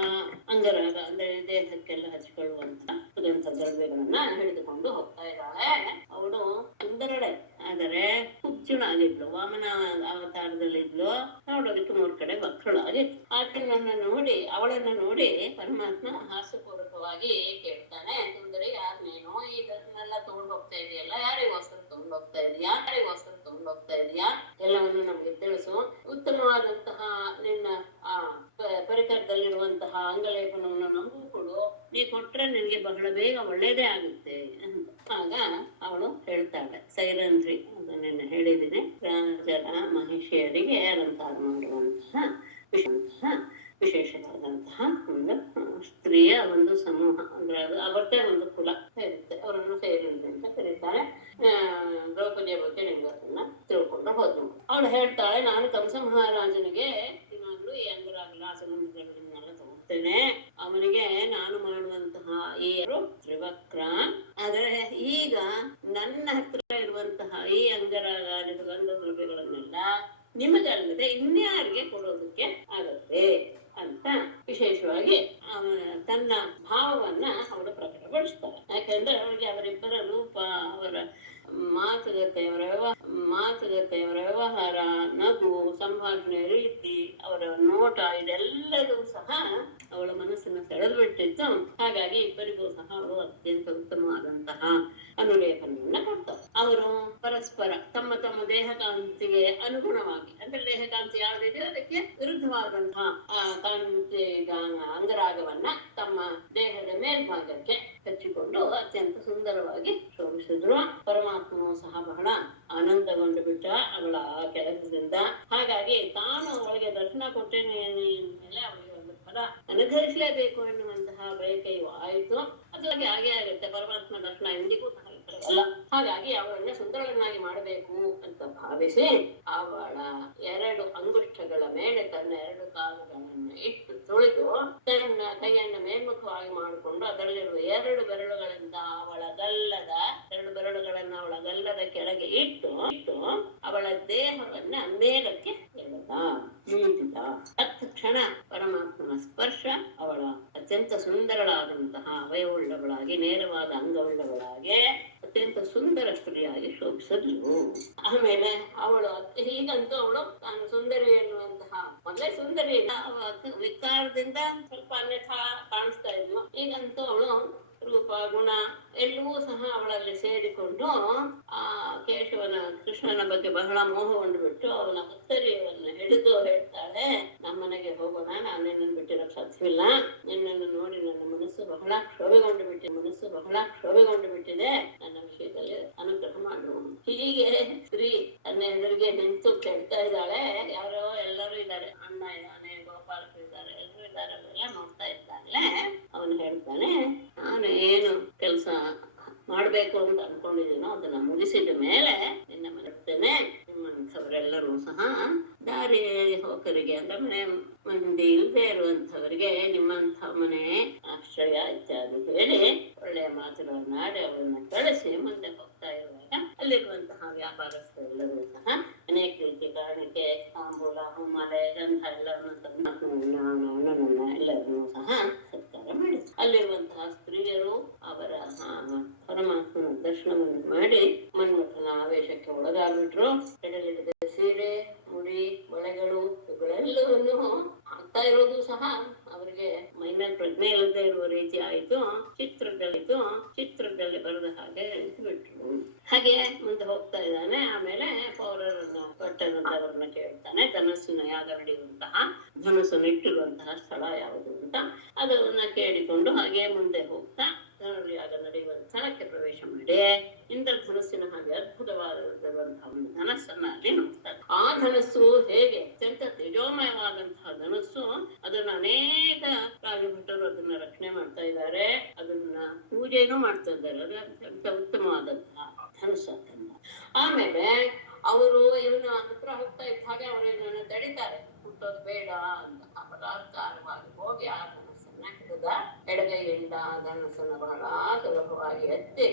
ಅಂಗರಾಗ ಅಂದ್ರೆ ದೇಹಕ್ಕೆಲ್ಲ ಹಚ್ಚಿಕೊಳ್ಳುವಂತ ಸುಗಂಧ ದ್ರವ್ಯಗಳನ್ನ ಹಿಡಿದುಕೊಂಡು ಹೋಗ್ತಾ ಇದ್ದಾಳೆ. ಅವಳು ಸುಂದರಳೆ, ಆದರೆ ಹುಚ್ಚುಳಾಗಿದ್ಲು. ವಾಮನ ಅವತಾರದಲ್ಲಿದ್ಲು, ನೋಡೋದಕ್ಕೆ 3 ಕಡೆ ವಕ್ರಳಾಗಿತ್ತು. ಅವಳನ್ನ ನೋಡಿ ಪರಮಾತ್ಮ ಹಾಸ್ಯಪೂರ್ವಕವಾಗಿ ಕೇಳ್ತಾನೆ, ಸುಂದರಿ ಯಾರು ನೀನು? ಇದನ್ನೆಲ್ಲ ತಗೊಂಡು ಹೋಗ್ತಾ ಇದೆಯಲ್ಲ, ಯಾರಿಗೋಸ್ಕರ ತಗೊಂಡು ಹೋಗ್ತಾ ಇದೀಯಾ? ಎಲ್ಲವನ್ನು ನಮ್ಗೆ ತಿಳಿಸು. ಉತ್ತಮವಾದಂತಹ ನಿನ್ನ ಪರಿಕರದಲ್ಲಿರುವಂತಹ ಅಂಗಲೇಪನವನ್ನು ನಮಗೂ ಕೊಡು. ನೀ ಕೊಟ್ರೆ ನಿನ್ಗೆ ಬಹಳ ಬೇಗ ಒಳ್ಳೇದೇ ಆಗುತ್ತೆ ಅಂತ. ಆಗ ಅವಳು ಹೇಳ್ತಾಳೆ, ಸೈರಂಧ್ರಿ, ಅದನ್ನ ಹೇಳಿದ್ದೀನಿ, ರಾಜರ ಮಹಿಷಿಯರಿಗೆ ಅಲಂಕಾರ ಮಾಡುವಂತಹ ವಿಶೇಷವಾದಂತಹ ಒಂದು ಸ್ತ್ರೀಯ ಒಂದು ಸಮೂಹ, ಅಂದ್ರೆ ಅದು ಅವರದೇ ಒಂದು ಕುಲ ಇರುತ್ತೆ. ಅವರನ್ನು ಸೈರಂಧ್ರಿ ಅಂತ ಕರೀತಾರೆ. ದ್ರೌಪದಿಯ ಬಗ್ಗೆ ನಿಮ್ಗೆ ಅದನ್ನ ತಿಳ್ಕೊಂಡು ಹೋದ್ನು. ಅವಳು ಹೇಳ್ತಾಳೆ, ನಾನು ಕಂಸ ಮಹಾರಾಜನಿಗೆ ಏನಾದ್ರೂ ಈ ಅಂಗರಾಗಲಾಸನೆಲ್ಲ ತಗೋತೇನೆ. ಅವನಿಗೆ ನಾನು ಮಾಡುವಂತಹ ಈ ತ್ರಿವಕ್ರ, ಆದ್ರೆ ಈಗ ನನ್ನ ಹತ್ರ ಇರುವಂತಹ ಈ ಅಂಗರಾಗ ಸುಗಂಧ ದ್ರವ್ಯಗಳನ್ನೆಲ್ಲ ನಿಮಗಲ್ಲದೆ ಇನ್ಯಾರಿಗೆ ಕೊಡೋದಕ್ಕೆ ಆಗತ್ತೆ ಅಂತ ವಿಶೇಷವಾಗಿ ತನ್ನ ಭಾವವನ್ನ ಅವಳು ಪ್ರಕಟಪಡಿಸ್ತಾಳೆ. ಯಾಕಂದ್ರೆ ಅವಳಿಗೆ ಅವರಿಬ್ಬರ ರೂಪ, ಅವರ ಮಾತುಕತೆ, ಅವರ ವ್ಯವಹಾರ, ನಗು, ಸಂಭಾಷಣೆ ರೀತಿ, ಅವರ ನೋಟ, ಇದೆಲ್ಲದೂ ಸಹ ಅವಳ ಮನಸ್ಸನ್ನು ಸೆಳೆದು ಬಿಟ್ಟಿತ್ತು. ಹಾಗಾಗಿ ಇಬ್ಬರಿಗೂ ಸಹ ಅವಳು ಅತ್ಯಂತ ಉತ್ತಮವಾದಂತಹ ಅನುಲೇಪನವನ್ನ ಕೊಡ್ತಾರೆ. ಅವರು ಪರಸ್ಪರ ತಮ್ಮ ದೇಹಕಾಂತಿಗೆ ಅನುಗುಣವಾಗಿ, ಅಂದ್ರೆ ದೇಹಕಾಂತಿ ಯಾವುದಿದೆಯೋ ಅದಕ್ಕೆ ವಿರುದ್ಧವಾದಂತಹ ಕಾಂತಿ ಅಂಗರಾಗವನ್ನ ತಮ್ಮ ದೇಹದ ಮೇಲ್ಭಾಗಕ್ಕೆ ಹಚ್ಚಿಕೊಂಡು ಅತ್ಯಂತ ಸುಂದರವಾಗಿ ಶೋಭಿಸಿದ್ರು. ಪರಮಾತ್ಮನು ಸಹ ಬಹಳ ಆನಂದಗೊಂಡು ಬಿಟ್ಟ ಅವಳ ಆ ಕೆಲಸದಿಂದ. ಹಾಗಾಗಿ ತಾನು ಅವಳಿಗೆ ದರ್ಶನ ಕೊಟ್ಟೇನೆ ಮೇಲೆ ಅವಳಿಗೆ ಒಂದು ಫಲ ಅನುಗ್ರಹಿಸಲೇಬೇಕು ಎನ್ನುವಂತಹ ಬಯಕೆಯು ಆಯಿತು. ಅದಾಗಿ ಹಾಗೆ ಆಗುತ್ತೆ. ಪರಮಾತ್ಮ ದರ್ಶನ ಎಂದಿಗೂ ಸಹ ಅಲ್ಲ. ಹಾಗಾಗಿ ಅವಳನ್ನ ಸುಂದರಳನ್ನಾಗಿ ಮಾಡಬೇಕು ಅಂತ ಭಾವಿಸಿ ಅವಳ 2 ಅಂಗುಷ್ಟಗಳ ಮೇಲೆ ತನ್ನ 2 ಕಾಲುಗಳನ್ನ ಇಟ್ಟು ತುಳಿದು ತನ್ನ ಕೈಯನ್ನ ಮೇಲ್ಮುಖವಾಗಿ ಮಾಡಿಕೊಂಡು ಅದರಲ್ಲಿರುವ 2 ಬೆರಳುಗಳಿಂದ ಅವಳ ಗಲ್ಲದ ಕೆಳಗೆ ಇಟ್ಟು ಅವಳ ದೇಹವನ್ನ ಮೇಲಕ್ಕೆ ಎಳೆದ, ನಿಂತಿದ. ತಕ್ಷಣ ಪರಮಾತ್ಮನ ಸ್ಪರ್ಶ ಅವಳ ಅತ್ಯಂತ ಸುಂದರಳಾದಂತಹ ಅವಯವುಳ್ಳವಳಾಗಿ, ನೇರವಾದ ಅಂಗವುಳ್ಳವಳಾಗಿ, ಅತ್ಯಂತ ಸುಂದರ ಸ್ತ್ರೀಯಾಗಿ ಶೋಭಿಸಿದ್ಲು. ಆಮೇಲೆ ಅವಳು ಹೀಗಂತೂ ಅವಳು ತಾನು ಸುಂದರಿ ಎನ್ನುವಂತಹ, ಮೊದಲೇ ಸುಂದರಿ ವಿಕಾರದಿಂದ ಸ್ವಲ್ಪ ಅನ್ಯಥಾ ಕಾಣಿಸ್ತಾ ಇದ್ಲು. ಈಗಂತೂ ಅವಳು ರೂಪ ಗುಣ ಎಲ್ಲವೂ ಸಹ ಅವಳಲ್ಲಿ ಸೇರಿಕೊಂಡು ಆ ಕೃಷ್ಣನ ಬಗ್ಗೆ ಬಹಳ ಮೋಹಗೊಂಡು ಬಿಟ್ಟು ಅವನ ಉತ್ತರಿಯನ್ನು ಹಿಡಿದು ಹೇಳ್ತಾಳೆ, ನಮ್ಮನೆಗೆ ಹೋಗೋಣ, ನಾನು ನಿನ್ನನ್ನು ಬಿಟ್ಟಿರೋಕ್ ಸಾಧ್ಯವಿಲ್ಲ, ನಿನ್ನನ್ನು ನೋಡಿ ನನ್ನ ಮನಸ್ಸು ಬಹಳ ಕ್ಷೋಭೆಗೊಂಡು ಬಿಟ್ಟಿದೆ, ನನ್ನ ವಿಷಯದಲ್ಲಿ ಅನುಗ್ರಹ ಮಾಡು. ಹೀಗೆ ಸ್ತ್ರೀ ತನ್ನ ಎದುರಿಗೆ ನಿಂತು ಕೇಳ್ತಾ ಇದ್ದಾಳೆ. ಯಾರೋ ಎಲ್ಲರೂ ಇದ್ದಾರೆ, ಅಣ್ಣ ಇದ್ದಾನೆ, ಗೋಪಾಲಕರು ಇದ್ದಾರೆ, ಎಲ್ಲರೂ ಇದ್ದಾರೆ, ಅವರೆಲ್ಲ ನೋಡ್ತಾ ಇದ್ದಾನೆ. ಅವನು ಹೇಳ್ತಾನೆ, ನಾನು ಏನು ಕೆಲಸ ಮಾಡ್ಬೇಕು ಅಂತ ಅನ್ಕೊಂಡಿದ್ದೀನೋ ಅದನ್ನ ಮುಗಿಸಿದ ಮೇಲೆ ನಿನ್ನ ಮನೆರ್ತೇನೆ. ನಿಮ್ಮಂಥವರೆಲ್ಲರೂ ಸಹ ದಾರಿ ಹೋಕರಿಗೆ ಅಂದ್ರೆ ಮನೆ ಮಂದಿ ಇಲ್ಲದೆ ಇರುವಂಥವರಿಗೆ ನಿಮ್ಮಂಥ ಮನೆ ಆಶ್ರಯ ಇತ್ಯಾದಿ ಹೇಳಿ ಒಳ್ಳೆಯ ಮಾತುಗಳನ್ನಾಡಿ ಅವರನ್ನ ಕಳಿಸಿ ಮುಂದೆ ಹೋಗ್ತಾ ಇರುವಾಗ ಅಲ್ಲಿರುವಂತಹ ವ್ಯಾಪಾರಸ್ಥರೆಲ್ಲರೂ ಸಹ ಅನೇಕ ರೀತಿ ಕಾರಣಕ್ಕೆ ತಾಂಬೂಲ, ಹೂಮಾಲೆ, ಗಂಧ ಎಲ್ಲರನ್ನೂ ಸಹ ಸತ್ಕಾರ ಮಾಡಿ ಅಲ್ಲಿರುವಂತಹ ಸ್ತ್ರೀಯರು ಅವರ ಪರಮಾತ್ಮನ ದರ್ಶನವನ್ನು ಮಾಡಿ ಮನ್ಮಥನ ಆವೇಶಕ್ಕೆ ಒಳಗಾಗ್ಬಿಟ್ರು. ಎಡಲಿಡಿದ ಸೀರೆ, ಮುಡಿ, ಬಳೆಗಳು ಇವುಗಳೆಲ್ಲವನ್ನು ಆಗ್ತಾ ಇರೋದು ಸಹ ಅವರಿಗೆ ಮೈಮೇಲೆ ಪ್ರಜ್ಞೆ ಇಲ್ಲದೆ ಇರುವ ರೀತಿ ಆಯ್ತು. ಚಿತ್ರದಲ್ಲಿ ಬರೆದ ಹಾಗೆ ಬಿಟ್ರು. ಹಾಗೆ ಮುಂದೆ ಹೋಗ್ತಾ ಇದ್ದಾನೆ. ಆಮೇಲೆ ಪೌರರನ್ನ ಪಟ್ಟಣದವರನ್ನ ಕೇಳ್ತಾನೆ, ಧನಸ್ಸಿನ ಯಾಗ ನಡೆಯುವಂತಹ, ಧನಸ್ಸನ್ನು ಇಟ್ಟಿರುವಂತಹ ಸ್ಥಳ ಯಾವುದು ಅಂತ. ಅದನ್ನ ಕೇಳಿಕೊಂಡು ಹಾಗೆ ಮುಂದೆ ಹೋಗ್ತಾ ಧನುರ್ಯಾಗ ನಡೆಯುವ ಸ್ಥಳಕ್ಕೆ ಪ್ರವೇಶ ಮಾಡಿ ಇಂದ್ರಧನಸ್ಸಿನ ಹಾಗೆ ಅದ್ಭುತವಾದಂತಹ ಒಂದು ಧನಸ್ಸನ್ನ ಅಲ್ಲಿ ನೋಡ್ತಾರೆ. ಆ ಧನಸ್ಸು ಹೇಗೆ ಅತ್ಯಂತ ತೇಜೋಮಯವಾದಂತಹ ಧನಸ್ಸು, ಅದನ್ನ ಅನೇಕ ರಾಜಭಟರು ಅದನ್ನ ರಕ್ಷಣೆ ಮಾಡ್ತಾ ಇದ್ದಾರೆ, ಅದನ್ನ ಪೂಜೆನೂ ಮಾಡ್ತಾ ಇದ್ದಾರೆ. ಅದು ಅತ್ಯಂತ ಉತ್ತಮವಾದಂತಹ ಧನಸ್ಸು ಅಂತ. ಆಮೇಲೆ ಅವರು ಇವನ ಹತ್ರ ಹೋಗ್ತಾ ಇದ್ದ ಹಾಗೆ ಅವರನ್ನ ತಡಿತಾರೆ, ಹುಟ್ಟೋದು ಬೇಡ ಅಂತ. ಬಲಾತ್ಕಾರವಾಗಿ ಹೋಗಿ ಆ ಧನಸ್ಸನ್ನ ಹಿಡಿದ ಎಡಗೈಯಿಂದ ಧನಸ್ಸನ್ನ ಬಹಳ ಸುಲಭವಾಗಿ ಎತ್ತಿ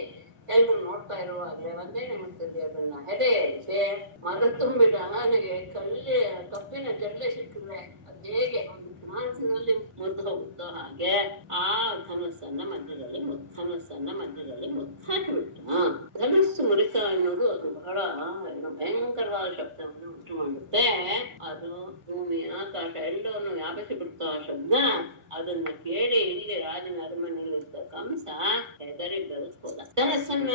ಎಲ್ಲರೂ ನೋಡ್ತಾ ಇರುವಾಗಲೇ ಒಂದೇ ನಿಮಿಷದಲ್ಲಿ ಅದನ್ನ ಹೆದೆಸಿ ಮರ ತುಂಬಿದ ನನಗೆ ಕಪ್ಪಿನ ಜಲ್ಲೆ ಸಿಕ್ಕಿದ್ರೆ ಅದು ಹೇಗೆ ಒಂದು ಮನಸ್ಸಿನಲ್ಲಿ ಮುದ್ದು ಹೋಗುತ್ತೋ ಹಾಗೆ ಆ ಧನಸ್ಸನ್ನ ಮಧ್ಯದಲ್ಲಿ ಮುಚ್ಚಾಕಿಬಿಟ್ಟ. ಧನಸ್ಸು ಮುರಿತ ಅನ್ನೋದು ಅದು ಬಹಳ ಭಯಂಕರವಾದ ಶಬ್ದವನ್ನು ಉಂಟು ಮಾಡುತ್ತೆ. ಅದು ಭೂಮಿ, ಆಕಾಶ ಎಲ್ಲವನ್ನು ವ್ಯಾಪಿಸಿ ಬಿಡ್ತು ಆ ಶಬ್ದ. ಅದನ್ನ ಕೇಳಿ ಇಲ್ಲಿ ರಾಜನ ಅರಮನೆಯಲ್ಲಿದ್ದ ಕಂಸ ಹೆದರಿ ಬೆಳೆಸ್ಬೋದ. ಧನಸ್ಸನ್ನ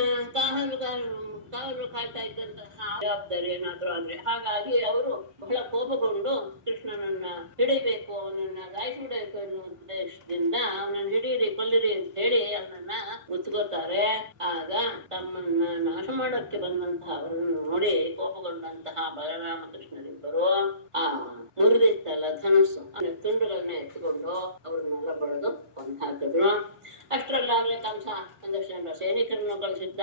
ಕಾವಲು ಕಾಯ್ತಾ ಇದ್ದಂತಹ ಜವಾಬ್ದಾರಿ ಏನಾದ್ರು ಆದ್ರೆ, ಹಾಗಾಗಿ ಅವರು ಬಹಳ ಕೋಪಗೊಂಡು ಕೃಷ್ಣನನ್ನ ಹಿಡಿಬೇಕು, ಅವನನ್ನ ಗಾಯಿಸಿಬಿಡಬೇಕು ಎನ್ನುವ ಉದ್ದೇಶದಿಂದ ಅವನನ್ನ ಹಿಡೀರಿ, ಕೊಲ್ಲಿರಿ ಅಂತ ಹೇಳಿ ಅವನನ್ನ ಮುಚ್ಕೋತಾರೆ. ಆಗ ತಮ್ಮನ್ನ ನಾಶ ಮಾಡೋಕ್ಕೆ ಬಂದಂತಹ ಅವರನ್ನು ನೋಡಿ ಕೋಪಗೊಂಡಂತಹ ಬಲರಾಮ ಕೃಷ್ಣರಿಬ್ಬರು ಆ ಮುರಿದಿತ್ತಲ್ಲ ಧನುಸ್ಸು ತುಂಡುಗಳನ್ನ ಎತ್ತಿಕೊಂಡು ಅವ್ರನ್ನೆಲ್ಲ ಬಳಿದು ಕೊಂದು ಹಾಕಿದ್ರು. ಅಷ್ಟರಲ್ಲಾಗ್ಲೇ ಕಂಸ ಒಂದಷ್ಟು ಜನ ಸೈನಿಕರನ್ನು ಕಳಿಸಿದ್ದ,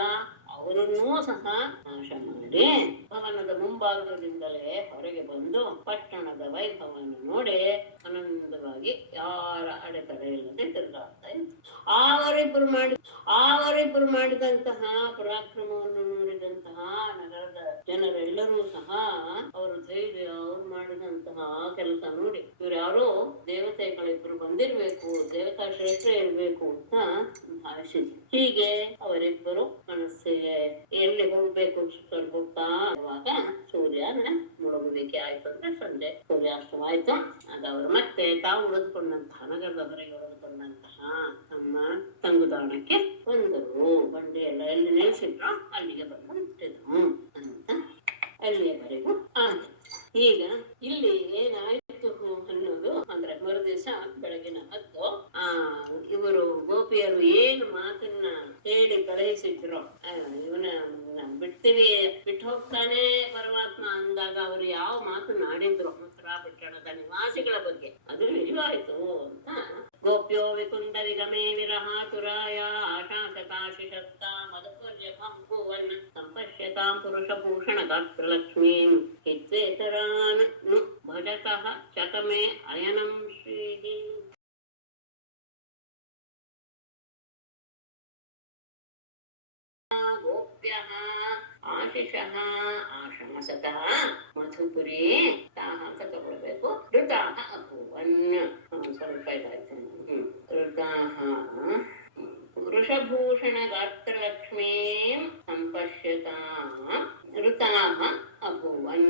ಅವರನ್ನೂ ಸಹ ನಾಶ ಮಾಡಿ ಭವನದ ಮುಂಭಾಗದಿಂದಲೇ ಹೊರಗೆ ಬಂದು ಪಟ್ಟಣದ ವೈಭವವನ್ನು ನೋಡಿ ಆನಂದವಾಗಿ ಯಾರ ಅಡೆತಡೆ ಇಲ್ಲದೆ ತಿರುಗಾಡ್ತಾ ಇತ್ತು. ಅವರಿಬ್ಬರು ಮಾಡಿದಂತಹ ಪರಾಕ್ರಮವನ್ನು ನೋಡಿದಂತಹ ನಗರದ ಜನರೆಲ್ಲರೂ ಸಹ ಅವರ ಧೈರ್ಯ, ಅವ್ರು ಮಾಡಿದಂತಹ ಕೆಲಸ ನೋಡಿ ಇವ್ರು ಯಾರೋ ದೇವತೆಗಳಿಬ್ರು ಬಂದಿರ್ಬೇಕು, ದೇವತಾ ಶ್ರೇಷ್ಠ ಇರ್ಬೇಕು ಅಂತ ಭಾವಿಸಿದ್ರು. ಹೀಗೆ ಅವರಿಬ್ಬರು ಮನಸ್ಸಿಗೆ ಎಲ್ಲಿ ಹೋಗ್ಬೇಕು ಹೋಗ್ತಾ ಇರುವಾಗ ಸೂರ್ಯನ ಮುಳುಗುವಿಕೆ ಆಯ್ತು. ಅಂದ್ರೆ ಸಂಜೆ ಸೂರ್ಯಾಸ್ತವಾಯ್ತು. ಆಗ ಅವರು ಮತ್ತೆ ತಾವು ಉಳಿದುಕೊಂಡಂತಹ ನಗರದ ಹೊರಗೆ ಉಳಿದುಕೊಂಡಂತಹ ತಮ್ಮ ತಂಗುದಾಣಕ್ಕೆ ಬಂದರು. ಬಂಡಿ ಎಲ್ಲ ಎಲ್ಲಿ ನಿಲ್ಸಿದ್ರು ಅಲ್ಲಿಗೆ ಬಂದು ಮುಟ್ಟಿದ್ರು ಅಂತ ಅಲ್ಲಿಯವರೆಗೂ ಆಗಿದೆ. ಈಗ ಇಲ್ಲಿ ಏನಾಯ್ತು ಅನ್ನೋದು ಅಂದ್ರೆ ಮರುದಿವಸ ಬೆಳಗಿನ ಹೊತ್ತು ಇವರು ಗೋಪಿಯರು ಏನು ಮಾತನ್ನ ಹೇಳಿ ಕಳುಹಿಸಿದ್ರು, ಇವನ ಬಿಡ್ತೀವಿ, ಬಿಟ್ಟು ಹೋಗ್ತಾನೆ ಪರಮಾತ್ಮ ಅಂದಾಗ ಅವರು ಯಾವ ಮಾತನ್ನ ಆಡಿದ್ರು ಮಥುರಾ ಪಟ್ಟಣದ ನಿವಾಸಿಗಳ ಬಗ್ಗೆ, ಅದು ನಿಜವಾಯ್ತು ಅಂತ ಗೋಪ್ಯೋ ವಿಕುಂದ ವಿಗಮೇ ವಿರಹಾತುರಾಯ ಆಶಾಸತಾಶಿಷತ್ತಾ ಮಧುಪರ್ಯಭಂ ಭುವನ್ ಸಂಪಶ್ಯತಾಂ ಪುರುಷಭೂಷಣ ಗಾತ್ರಲಕ್ಷ್ಮೀಂ ಹಿತ್ವೇತರಾನ್ ನು ಭಜತಃ ಚಕಮೇ ಅಯನಂ ಶ್ರೀಃ. ಗೋಪ್ಯಃ ಆಶಿಷಃ ಆಶಾಸತಃ ಮಧುಪುರಿ ತಾಹ ಅಂತ ತಗೊಳ್ಬೇಕು. ಋತಾಃ ಅಭೂವನ್ ಸ್ವಲ್ಪ ಇದಾಯ್ತು. ಋತಾಃ ಪುರುಷಭೂಷಣ ಗಾತ್ರಲಕ್ಷ್ಮೀಂ ಸಂಪಶ್ಯತಾಂ ಋತಾಃ ಅಭೂವನ್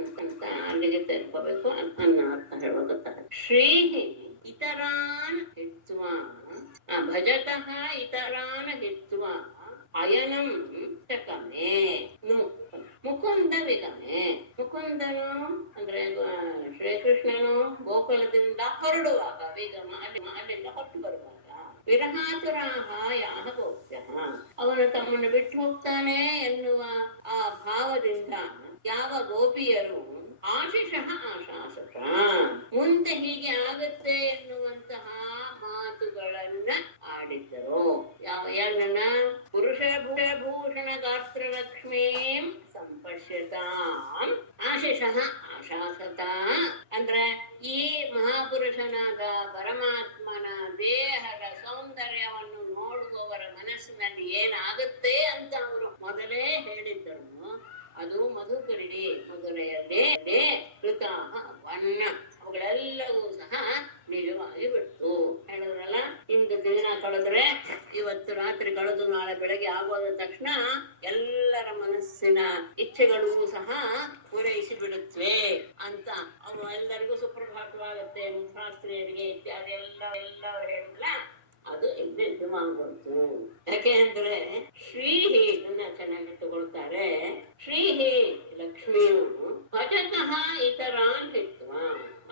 ಅಂತ ಅಲ್ಲಿಗೆ ತೆರ್ಕೋಬೇಕು. ಅನ್ನ ಅರ್ಥ ಹೇಳೋಗುತ್ತಾರೆ. ಶ್ರೀಃ ಇತರಾನ್ ಹಿತ್ವಾ ಭಜತಃ ಇತರಾನ್ ಹಿತ್ವಾ ಅಯನಂ ಚಕಮೇ ನು ಮುಕುಂದ ವಿಗಮೆ. ಮುಕುಂದನು ಅಂದ್ರೆ ಶ್ರೀಕೃಷ್ಣನು ಗೋಕುಲದಿಂದ ಹೊರಡುವಾಗ ವಿಗಮ ಅಲ್ಲಿಂದ ಹೊರಟು ಬರುವಾಗ ವಿರಹಾತುರಾಹ ಯಾಹ ಗೋಪ್ಯಃ ಅವನು ತಮ್ಮನ್ನು ಬಿಟ್ಟು ಹೋಗ್ತಾನೆ ಎನ್ನುವ ಆ ಭಾವದಿಂದ ಯಾವ ಗೋಪಿಯರು ಆಶಿಷಃ ಆಶಾಸತ ಮುಂದೆ ಹೀಗೆ ಆಗತ್ತೆ ಎನ್ನುವಂತಹ ಮಾತುಗಳನ್ನ ಆಡಿದ್ದರು. ಏನನ್ನ ಪುರುಷಭೂಷಣ ಗಾತ್ರಲಕ್ಷ್ಮೀಂ ಸಂಪಶ್ಯತಾಂ ಆಶಿಷಃ ಆಶಾಸತ ಅಂದ್ರೆ ಈ ಮಹಾಪುರುಷನಾದ ಪರಮಾತ್ಮನ ದೇಹದ ಸೌಂದರ್ಯವನ್ನು ನೋಡುವವರ ಮನಸ್ಸಿನಲ್ಲಿ ಏನಾಗುತ್ತೆ ಅಂತ ಅವರು ಮೊದಲೇ ಹೇಳಿದ್ದರು. ಅದು ಮಧುಕುರಿ ಮಧುರೆಯಲ್ಲಿ ಋತಾಹ ವನ್ನ ಅವುಗಳೆಲ್ಲವೂ ಸಹ ನಿಜವಾಗಿ ಬಿಟ್ಟು ಹೇಳಿದ್ರಲ್ಲ. ಇಂದು ದಿನ ಕಳೆದ್ರೆ ಇವತ್ತು ರಾತ್ರಿ ಕಳೆದು ನಾಳೆ ಬೆಳಗ್ಗೆ ಆಗೋದ ತಕ್ಷಣ ಎಲ್ಲರ ಮನಸ್ಸಿನ ಇಚ್ಛೆಗಳೂ ಸಹ ಪೂರೈಸಿ ಬಿಡುತ್ತವೆ ಅಂತ ಅವು ಎಲ್ಲರಿಗೂ ಸುಪ್ರಭಾತವಾಗುತ್ತೆ. ಮುಖ್ಯಸ್ತ್ರೀಯರಿಗೆ ಇತ್ಯಾದಿ ಎಲ್ಲ ಹೇಳಿದ್ಲ. ಅದು ಇದು ಮಾಡ್ಬೋದು. ಯಾಕೆ ಅಂದ್ರೆ ಶ್ರೀಹಿ ಚೆನ್ನಾಗಿ ತಗೊಳ್ತಾರೆ. ಶ್ರೀಹಿ ಲಕ್ಷ್ಮಿಯು ಭಜತಃ ಇತರಾನ್ ಹಿತ್ವ.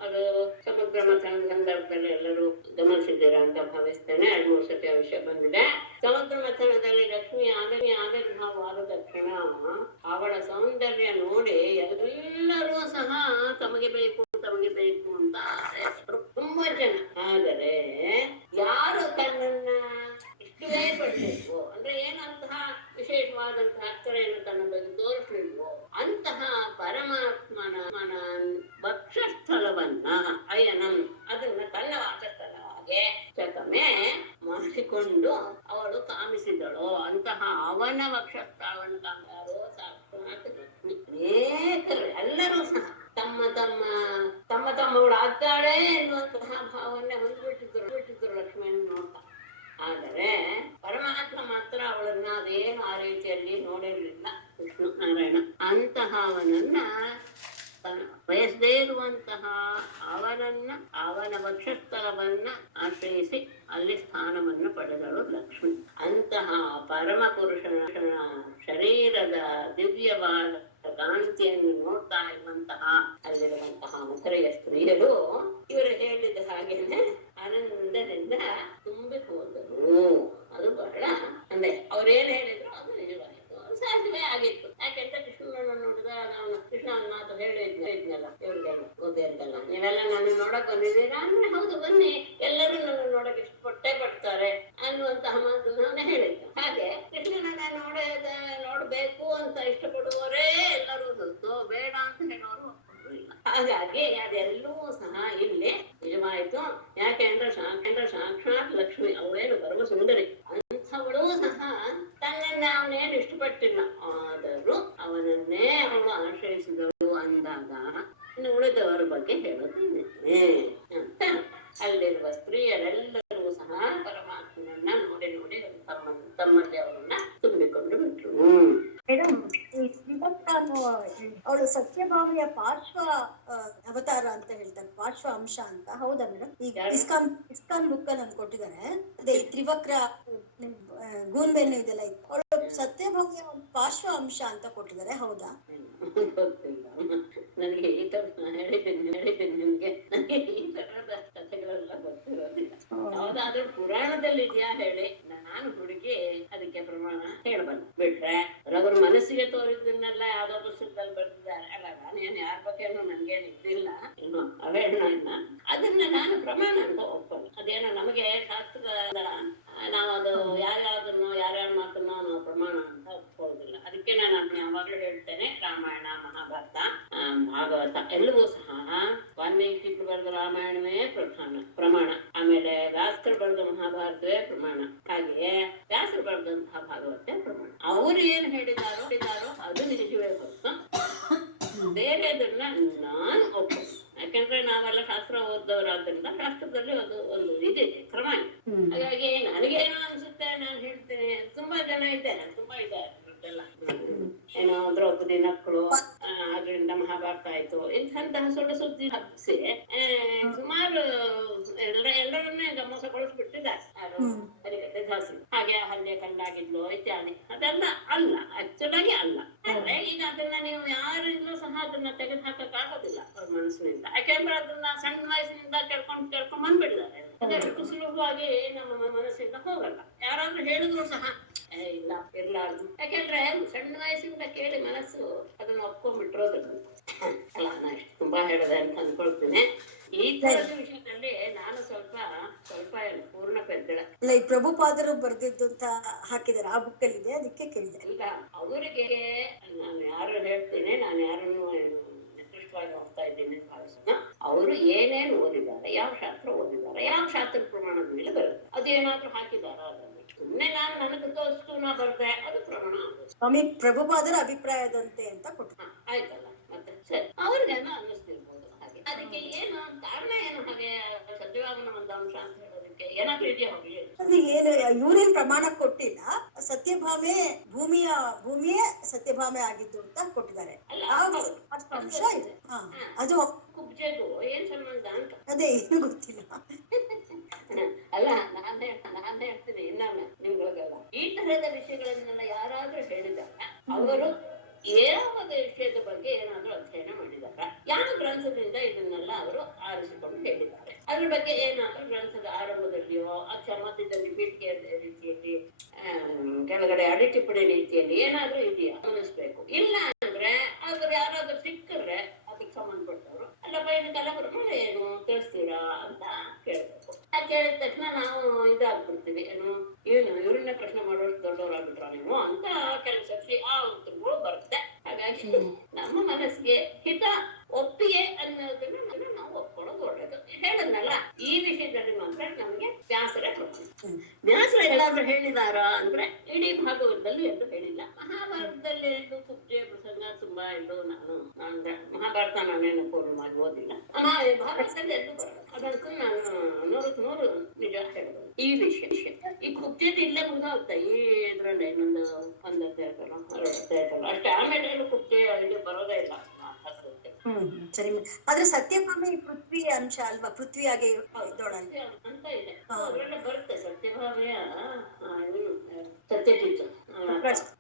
ಅದು ಸಮುದ್ರ ಮಥನ ಸಂದರ್ಭದಲ್ಲಿ ಎಲ್ಲರೂ ಗಮನಿಸಿದ್ದೀರಾ ಅಂತ ಭಾವಿಸ್ತೇನೆ. 2-3 ಸತಿ ಆ ವಿಷಯ ಬಂದಿದೆ. ಸಮುದ್ರ ಮಥನದಲ್ಲಿ ಲಕ್ಷ್ಮಿ ಆವಿರ್ಭಾವವಾದ ತಕ್ಷಣ ಅವಳ ಸೌಂದರ್ಯ ನೋಡಿ ಎಲ್ಲರೂ ಸಹ ತಮಗೆ ಬೇಕು ಅಂತ ತುಂಬಾ ಜನ. ಆದರೆ ಯಾರು ತನ್ನನ್ನ ಇಷ್ಟವೇ ಪಡ್ಬೇಕು ಅಂದ್ರೆ ಏನಂತಹ ವಿಶೇಷವಾದಂತಹ ಅಕ್ಷರೆಯನ್ನು ತನ್ನ ಬಗ್ಗೆ ತೋರಿಸಲಿಲ್ವೋ ಅಂತಹ ಪರಮಾತ್ಮನ ವಕ್ಷಸ್ಥಳವನ್ನ ಅಯನಂ ಅದನ್ನ ತನ್ನ ವಾಸಸ್ಥಳವಾಗಿ ಚಕಮೆ ಮಾಡಿಕೊಂಡು ಅವಳು ಕಾಮಿಸಿದಳು. ಅಂತಹ ಅವನ ವಕ್ಷಸ್ಥಳವನ್ನು ಕಾಮ್ಯಾರೋ ಸಾಕ್ಷಾತ್ ಲಕ್ಷ್ಮಿ. ಅನೇಕರು ಎಲ್ಲರೂ ಸಹ ತಮ್ಮವಳು ಆಗ್ತಾಳೆ ಎನ್ನುವಂತಹ ಭಾವನೆ ಹೊಂದ್ಬಿಟ್ಟಿದ್ರು ಲಕ್ಷ್ಮಿಯನ್ನು ನೋಡ್ತಾ. ಆದರೆ ಪರಮಾತ್ಮ ಮಾತ್ರ ಅವಳನ್ನ ಅದೇನು ಆ ರೀತಿಯಲ್ಲಿ ನೋಡಿರಲಿಲ್ಲ ವಿಷ್ಣು ನಾರಾಯಣ. ಅಂತಹ ಅವನನ್ನ ಬಯಸದೇ ಇರುವಂತಹ ಅವನ ವಕ್ಷಸ್ಥಳವನ್ನ ಆಶ್ರಯಿಸಿ ಅಲ್ಲಿ ಸ್ಥಾನವನ್ನು ಪಡೆದಳು ಲಕ್ಷ್ಮಿ. ಅಂತಹ ಪರಮ ಪುರುಷನ ಶರೀರದ ದಿವ್ಯವಾದ ಕಾಂತಿಯನ್ನು ನೋಡ್ತಾ ಇರುವಂತಹ ಅಲ್ಲಿರುವಂತಹ ಮಧುರೆಯ ಸ್ತ್ರೀಯರು ಇವರು ಹೇಳಿದ ಹಾಗೇನೆ ಆನಂದದಿಂದ ತುಂಬಿ ಹೋದರು. ಅದು ಬಹಳ ಅಂದ್ರೆ ಅವ್ರೇನ್ ಹೇಳಿದ್ರು ಅದು ನಿಜವಾಯಿತು, ಸಾಧ್ಯವೇ ಆಗಿತ್ತು. ಯಾಕೆಂದ್ರೆ ಕೃಷ್ಣನನ್ನು ನೋಡಿದಾಗ ಅವನು ಕೃಷ್ಣನ ಮಾತು ಹೇಳಿದ್ನಲ್ಲ ಇವ್ರಿಗೆಲ್ಲ ಗೋಪಿಯರಿಗೆಲ್ಲ, ನೀವೆಲ್ಲ ನನ್ನ ನೋಡಕ್ ಬಂದಿದ್ದೀರಾ ಅಂದ್ರೆ ಹೌದು ಬನ್ನಿ, ಎಲ್ಲರೂ ನನ್ನ ನೋಡಕ್ ಇಷ್ಟಪಟ್ಟೇ ಪಡ್ತಾರೆ ಅನ್ನುವಂತಹ ಮಾತು ನಾನೇ ಹೇಳಿದ್ದೆ. ಹಾಗೆ ಕೃಷ್ಣನನ್ನ ನೋಡ್ಬೇಕು ಅಂತ ಇಷ್ಟಪಡುವವರೇ ಎಲ್ಲರೂ ಹೊರತು ಬೇಡ ಅಂತ ಹೇಳೋರು ಇಲ್ಲ. ಹಾಗಾಗಿ ಅದೆಲ್ಲವೂ ಸಹ ಇಲ್ಲಿ ನಿಜವಾಯ್ತು. ಯಾಕೆ ಅಂದ್ರೆ ಸಾಕ್ಷಾತ್ ಲಕ್ಷ್ಮಿ ಅವಳೇನು ಬರುವ ಸುಂದರಿ. ಅಂಥವಳು ಸಹ ತನ್ನನ್ನ ಅವನೇನು ಇಷ್ಟಪಟ್ಟಿಲ್ಲ, ಆದರೂ ಅವನನ್ನೇ ಅವಳು ಆಶ್ರಯಿಸಿದಳು ಅಂದಾಗ ಇನ್ನು ಉಳಿದವರ ಬಗ್ಗೆ ಹೇಳೋದಿದ್ದೇನೆ ಅಂತ ಅಲ್ಲಿರುವ ಸ್ತ್ರೀಯರೆಲ್ಲರೂ ಸಹ ಪರಮಾತ್ಮನನ್ನ ನೋಡಿ ತಮ್ಮಲ್ಲಿ ಅವರನ್ನ ತುಂಬಿಕೊಂಡು ಬಿಟ್ರು. ಮೇಡಮ್, ಈ ಅವಳು ಸತ್ಯಭಾಮಿಯ ಪಾರ್ಶ್ವ ಅವತಾರ ಅಂತ ಹೇಳ್ತಾರೆ, ಪಾರ್ಶ್ವ ಅಂಶ ಅಂತ. ಹೌದಾ ಮೇಡಮ್? ಈಗ ಇಸ್ಕಾನ್ ಬುಕ್ ಅಲ್ಲಿ ಕೊಟ್ಟಿದ್ದಾರೆ, ಅದೇ ತ್ರಿವಕ್ರ ಗೂನ್ಬೆನ್ನು ಇದೆಲ್ಲ ಇತ್ತು. ಅವಳು ಸತ್ಯಭಾಮಿಯ ಪಾರ್ಶ್ವ ಅಂಶ ಅಂತ ಕೊಟ್ಟಿದ್ದಾರೆ, ಹೌದಾ? ಗೊತ್ತಿಲ್ಲ ನನಗೆ. ಈ ತರ ಹೇಳಿದ್ದೀನಿ ನಿಮ್ಗೆ, ನನಗೆ ಈ ತರದ ಕಥೆಗಳೆಲ್ಲ ಗೊತ್ತಿರೋದಿಲ್ಲ. ಯಾವ್ದಾದ್ರೂ ಪುರಾಣದಲ್ಲಿ ಇದೆಯಾ ಹೇಳಿ, ನಾನು ಹುಡುಗಿ ಅದಕ್ಕೆ ಪ್ರಮಾಣ ಹೇಳಬಲ್ಲ. ಬಿಟ್ರೆ ಅವರ ಮನಸ್ಸಿಗೆ ತೋರಿದ್ದನ್ನೆಲ್ಲ ಯಾವ್ದೋ ಪುಸ್ತಕದಲ್ಲಿ ಬರ್ತಿದ್ದಾರೆ ಅಲ್ಲ, ನಾನೇನು ಯಾರ ಬಗ್ಗೆನೂ ನನ್ಗೇನು ಇದ್ದಿಲ್ಲ, ಇನ್ನು ಅವೇಣ್ಣ ಅದನ್ನ ನಾನು ಪ್ರಮಾಣ ಅಂತ ಒಪ್ಪಲ್ಲ. ಅದೇನೋ ನಾವು ಅದು ಯಾರ್ಯಾರ ಮಾತನ್ನ ನಾವು ಪ್ರಮಾಣ ಅಂತ ಒಪ್ಕೊಳ್ಳೋದಿಲ್ಲ. ಅದಕ್ಕೆ ನಾನು ಅದನ್ನ ಯಾವಾಗ್ಲೂ ಹೇಳ್ತೇನೆ, ರಾಮಾಯಣ, ಮಹಾಭಾರತ, ಭಾಗವತ ಎಲ್ಲವೂ ಸಹ ವಾಲ್ಮೀಕಿ ಬರೆದ ರಾಮಾಯಣವೇ ಪ್ರಮಾಣ, ಆಮೇಲೆ ವ್ಯಾಸರು ಬರೆದ ಮಹಾಭಾರತವೇ ಪ್ರಮಾಣ, ಹಾಗೆಯೇ ವ್ಯಾಸರು ಬರೆದಂತಹ ಭಾಗವತೇ ಪ್ರಮಾಣ. ಅವರು ಏನ್ ಹೇಳಿದಾರೋ ಅದು ನಿಜವೇ ಹೊರತು ಬೇರೆದನ್ನ ನಾನು ಒಪ್ಪ. ಯಾಕಂದ್ರೆ ನಾವೆಲ್ಲ ಶಾಸ್ತ್ರ ಓದೋರಾದ್ರಿಂದ ಶಾಸ್ತ್ರದಲ್ಲಿ ಅದು ಒಂದು ಇದಿದೆ, ಕ್ರಮ ಇದೆ. ಹಾಗಾಗಿ ನನಗೇನೋ ಅನ್ಸುತ್ತೆ, ನಾನು ಹೇಳ್ತೇನೆ. ತುಂಬಾ ಜನ ಇದ್ದಾರೆ ಏನೋ ದ್ರೌಪದಿ ನಕ್ಕಳು, ಅದರಿಂದ ಮಹಾಭಾರತ ಆಯ್ತು, ಇಂತಹ ಸುಳ್ಳು ಸುದ್ದಿ ಹಬ್ಬಿಸಿ ಸುಮಾರು ಎಲ್ಲರನ್ನೇ ಗಮನಗೊಳಿಸ್ಬಿಟ್ಟಿದ್ದಾರೆ. ಹರಿಕತೆ ದಾಸಿ ಹಾಗೆ ಹಲ್ಲೆ ಕಂಡಾಗಿದ್ಲು ಇತ್ಯಾದಿ. ಅದೆಲ್ಲ ಅಲ್ಲ, ಆಕ್ಚುಲ್ ಆಗಿ ಅಲ್ಲ. ಆದ್ರೆ ಈಗ ಅದನ್ನ ನೀವು ಯಾರಿಂದಲೂ ಸಹ ಅದನ್ನ ತೆಗೆದು ಹಾಕಕ್ ಆಗೋದಿಲ್ಲ ಅವ್ರ ಮನಸ್ಸಿನಿಂದ. ಯಾಕೆಂದ್ರೆ ಅದನ್ನ ಸಣ್ಣ ವಯಸ್ಸಿನಿಂದ ಕೇಳ್ಕೊಂಡ್ ಬಂದ್ಬಿಟ್ಟಿದ್ದಾರೆ. ಅದಷ್ಟು ಸುಲಭವಾಗಿ ನಮ್ಮ ಮನಸ್ಸಿಂದ ಹೋಗಲ್ಲ. ಯಾರಾದ್ರೂ ಹೇಳಿದ್ರು ಸಹ ಇಲ್ಲ ಇರ್ಲಾರ್ದು. ಯಾಕೆಂದ್ರೆ ಸಣ್ಣ ವಯಸ್ಸಿಂದ ಕೇಳಿ ಮನಸ್ಸು ಅದನ್ನ ಒಪ್ಕೊಂಡ್ಬಿಟ್ಟಿರೋದ್ರಿಂದ ಅಲ್ಲ. ನಾನು ತುಂಬಾ ಹೇಳಿದೆ ಅಂತ ಅನ್ಕೊಳ್ತೀನಿ. ಈ ತರದ ವಿಷಯದಲ್ಲಿ ನಾನು ಸ್ವಲ್ಪ ಪೂರ್ಣ ಪೆದ್ದಳ. ಇಲ್ಲ, ಈ ಪ್ರಭುಪಾದರು ಬರ್ದಿದ್ದು ಅಂತ ಹಾಕಿದ್ದಾರೆ, ಆ ಬುಕ್ ಅಲ್ಲಿ ಇದೆ, ಅದಕ್ಕೆ ಕೇಳಿದೆ. ಈಗ ಅವರಿಗೆ ನಾನು ಯಾರು ಹೇಳ್ತೀನಿ, ನಾನು ಯಾರನ್ನು ನಿರ್ದಿಷ್ಟವಾಗಿ ಹೋಗ್ತಾ ಇದ್ದೀನಿ ಭಾವಿಸೋಣ. ಅವರು ಏನೇನು ಓದಿದ್ದಾರೆ, ಯಾವ ಶಾಸ್ತ್ರ ಓದಿದ್ದಾರೆ, ಯಾವ ಶಾಸ್ತ್ರ ಪ್ರಮಾಣದ ಮೇಲೆ ಬರುತ್ತೆ, ಅದೇನಾದ್ರೂ ಹಾಕಿದಾರ ಅದನ್ನು. ಸುಮ್ಮನೆ ನನಗೆ ತೋರಿಸ್ತು ನಾ ಬರ್ದೆ, ಅದು ಪ್ರಮಾಣ ಆಗುತ್ತೆ. ಸ್ವಾಮಿ ಪ್ರಭುಪಾದರ ಅಭಿಪ್ರಾಯದಂತೆ ಅಂತ ಕೊಟ್ಟು ಆಯ್ತಲ್ಲ. ಮತ್ತೆ ಸರಿ, ಅವ್ರಿಗೇನೋ ಅನ್ನಿಸ್ತಿರ್ಬೋದು ಹಾಗೆ. ಅದಕ್ಕೆ ಏನು ಕಾರಣ ಏನು ಹಾಗೆ ಸತ್ಯವಾಗನ ಒಂದು ಅಂಶ ಅಂತ ಹೇಳೋದಕ್ಕೆ ಏನಾದ್ರೂ ಇದೆಯಾ ಹೋಗಿ? ಅಂದ್ರೆ ಏನು, ಇವ್ರೇನ್ ಪ್ರಮಾಣ ಕೊಟ್ಟಿಲ್ಲ, ಸತ್ಯಭಾಮೆ ಭೂಮಿಯೇ ಸತ್ಯಭಾಮೆ ಆಗಿದ್ದು ಅಂತ ಕೊಟ್ಟಿದ್ದಾರೆ. ಅಂಶ ಇದೆ. ಅದು ಕುಬ್ಜೆಗೂ ಏನ್ ಸಂಬಂಧ ಅಂತ ಅದೇ ಏನು ಗೊತ್ತಿಲ್ಲ. ಅಲ್ಲ, ನಾನ್ ಹೇಳ್ತೀನಿ ಇನ್ನೊಮ್ಮೆ ನಿಮ್ಗಳಿಗೆಲ್ಲ, ಈ ತರಹದ ವಿಷಯಗಳನ್ನೆಲ್ಲ ಯಾರಾದ್ರೂ ಹೇಳಿದಾಗ ಅವರು ಯಾವ ವಿಷಯದ ಬಗ್ಗೆ ಏನಾದ್ರೂ ಅಧ್ಯಯನ ಮಾಡಿದಾರ, ಯಾವ ಗ್ರಂಥದಿಂದ ಇದನ್ನೆಲ್ಲ ಅವರು ಆರಿಸಿಕೊಂಡು ಹೇಳಿದ್ದಾರೆ, ಅದ್ರ ಬಗ್ಗೆ ಏನಾದ್ರೂ ಗ್ರಂಥದ ಆರಂಭದಲ್ಲಿಯೋ ಅಥವಾ ಮಧ್ಯದಲ್ಲಿ ಪೀಠಿಕೆ ರೀತಿಯಲ್ಲಿ ಕೆಳಗಡೆ ಅಡಿಟಿಪ್ಪಣಿ ರೀತಿಯಲ್ಲಿ ಏನಾದ್ರೂ ಇದೆಯಾ ಗಮನಿಸ್ಬೇಕು. ಇಲ್ಲ ಅಂದ್ರೆ ಅವ್ರು ಯಾರಾದ್ರೂ ಸಿಕ್ಕರೆ ಅದಕ್ಕೆ ಸಂಬಂಧಪಟ್ಟವರು ಅಲ್ಲಪ್ಪ ಇದು ಕಲಬುರಗಿ ಏನು ತಿಳಿಸ್ತೀರಾ ಅಂತ ಕೇಳ್ಬೇಕು. ಕೇಳಿದ ತಕ್ಷಣ ನಾವು ಇದಾಗ್ಬಿಡ್ತೀವಿ, ಇವ್ರನ್ನೇ ಪ್ರಶ್ನೆ ಮಾಡೋಷ್ಟು ದೊಡ್ಡವರಾಗ್ಬಿಟ್ರ ನೀವು ಅಂತ ಕೆಲವು ಸರ್ತಿ ಆ ಉತ್ತರಗಳು ಬರುತ್ತೆ. ಹಾಗಾಗಿ ನಮ್ಮ ಮನಸ್ಸಿಗೆ ಹಿತ ಒಪ್ಪಿಗೆ ಅನ್ನೋದನ್ನ ನಾವು ಒಪ್ಕೊಳ್ಳೋದು ಒಳ್ಳೇದು. ಹೇಳದ್ನಲ್ಲ, ಈ ವಿಷಯದಲ್ಲಿ ಮಾತ್ರ ನಮಗೆ ವ್ಯಾಸರೇ ವ್ಯಾಸರ ಎಲ್ಲಾದ್ರೂ ಹೇಳಿದಾರ ಅಂದ್ರೆ ಇಡೀ ಭಾಗವತದಲ್ಲಿ ಎಂದು ಹೇಳಿಲ್ಲ. ಮಹಾಭಾರತದಲ್ಲಿ ಎಂದು ಕುಬ್ಜೆ ಪ್ರಸಂಗ ತುಂಬಾ ಎಂದು ನಾನು ಮಹಾಭಾರತ ನಾನೇನು ಪೂರ್ಣವಾಗಿ ಓದಿಲ್ಲ. ಭಾರತದಲ್ಲಿ ಎಂದು ಬರಲ್ಲ. ಅದಂತೂ ನಾನು 100 ನಿಜ ಹೇಳ್ಬೋದು. ಈ ವಿಷಯ ಈ ಕುಬ್ಜೆದು ಇಲ್ಲೇ ಮುಗಿದೋಗ್ತಾ ಈ ಇದ್ರಲ್ಲಿ ಇನ್ನೊಂದು 1 ಅಧ್ಯಾಯಗಳು 2 ಅಧ್ಯಾಯಗಳು ಅಷ್ಟೇ. ಆಮೇಲೆ ಕುಬ್ಜೆ ಇಲ್ಲಿ ಬರೋದೇ ಇಲ್ಲ. ಸರಿ. ಆದ್ರೆ ಸತ್ಯಭಾಮೆ ಈ ಪೃಥ್ವಿ ಅಂಶ ಅಲ್ವಾ, ಪೃಥ್ವಿಯಾಗಿ ಇದ್ದೋಳ ಅಂತ ಇದೆ. ಅದ್ರಲ್ಲ ಬರುತ್ತೆ ಸತ್ಯಭಾಮೆಯ ಸತ್ಯಜಿತ್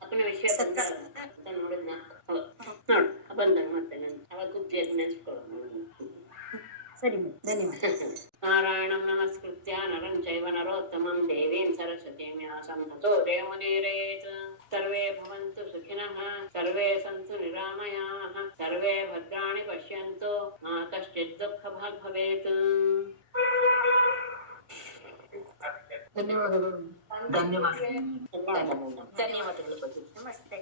ಅಪ್ಪನ ವಿಷಯ ನೋಡಿದ್ನ ನೋಡು ಬಂದಾಗ ಮತ್ತೆ ನಾನು ಅವಾಗ ಕುಬ್ಜೆಯನ್ನು ನೆನ್ಸ್ಕೊಳ್ಳೋದು. ಸರಿ, ಧನ್ಯವಾದ. ನಾರಾಯಣಂ ನಮಸ್ಕೃತ್ಯ ನರಂ ಚೈವ ನರೋತ್ತಮಂ ದೇವೀಂ ಸರಸ್ವತೀಂ ವ್ಯಾಸಂ ತತೋ ಜಯಮುದೀರಯೇತ್. ಸರ್ವೇ ಭವಂತು ಸುಖಿನಃ, ಸರ್ವೇ ಸಂತು ನಿರಾಮಯಾಃ, ಸರ್ವೇ ಭದ್ರಾಣಿ ಪಶ್ಯಂತು, ಮಾ ಕಶ್ಚಿತ್ ದುಃಖಭಾಗ್ ಭವೇತ್. ಧನ್ಯವಾದಗಳು. ಧನ್ಯವಾದಗಳು. ನಮಸ್ತೆ.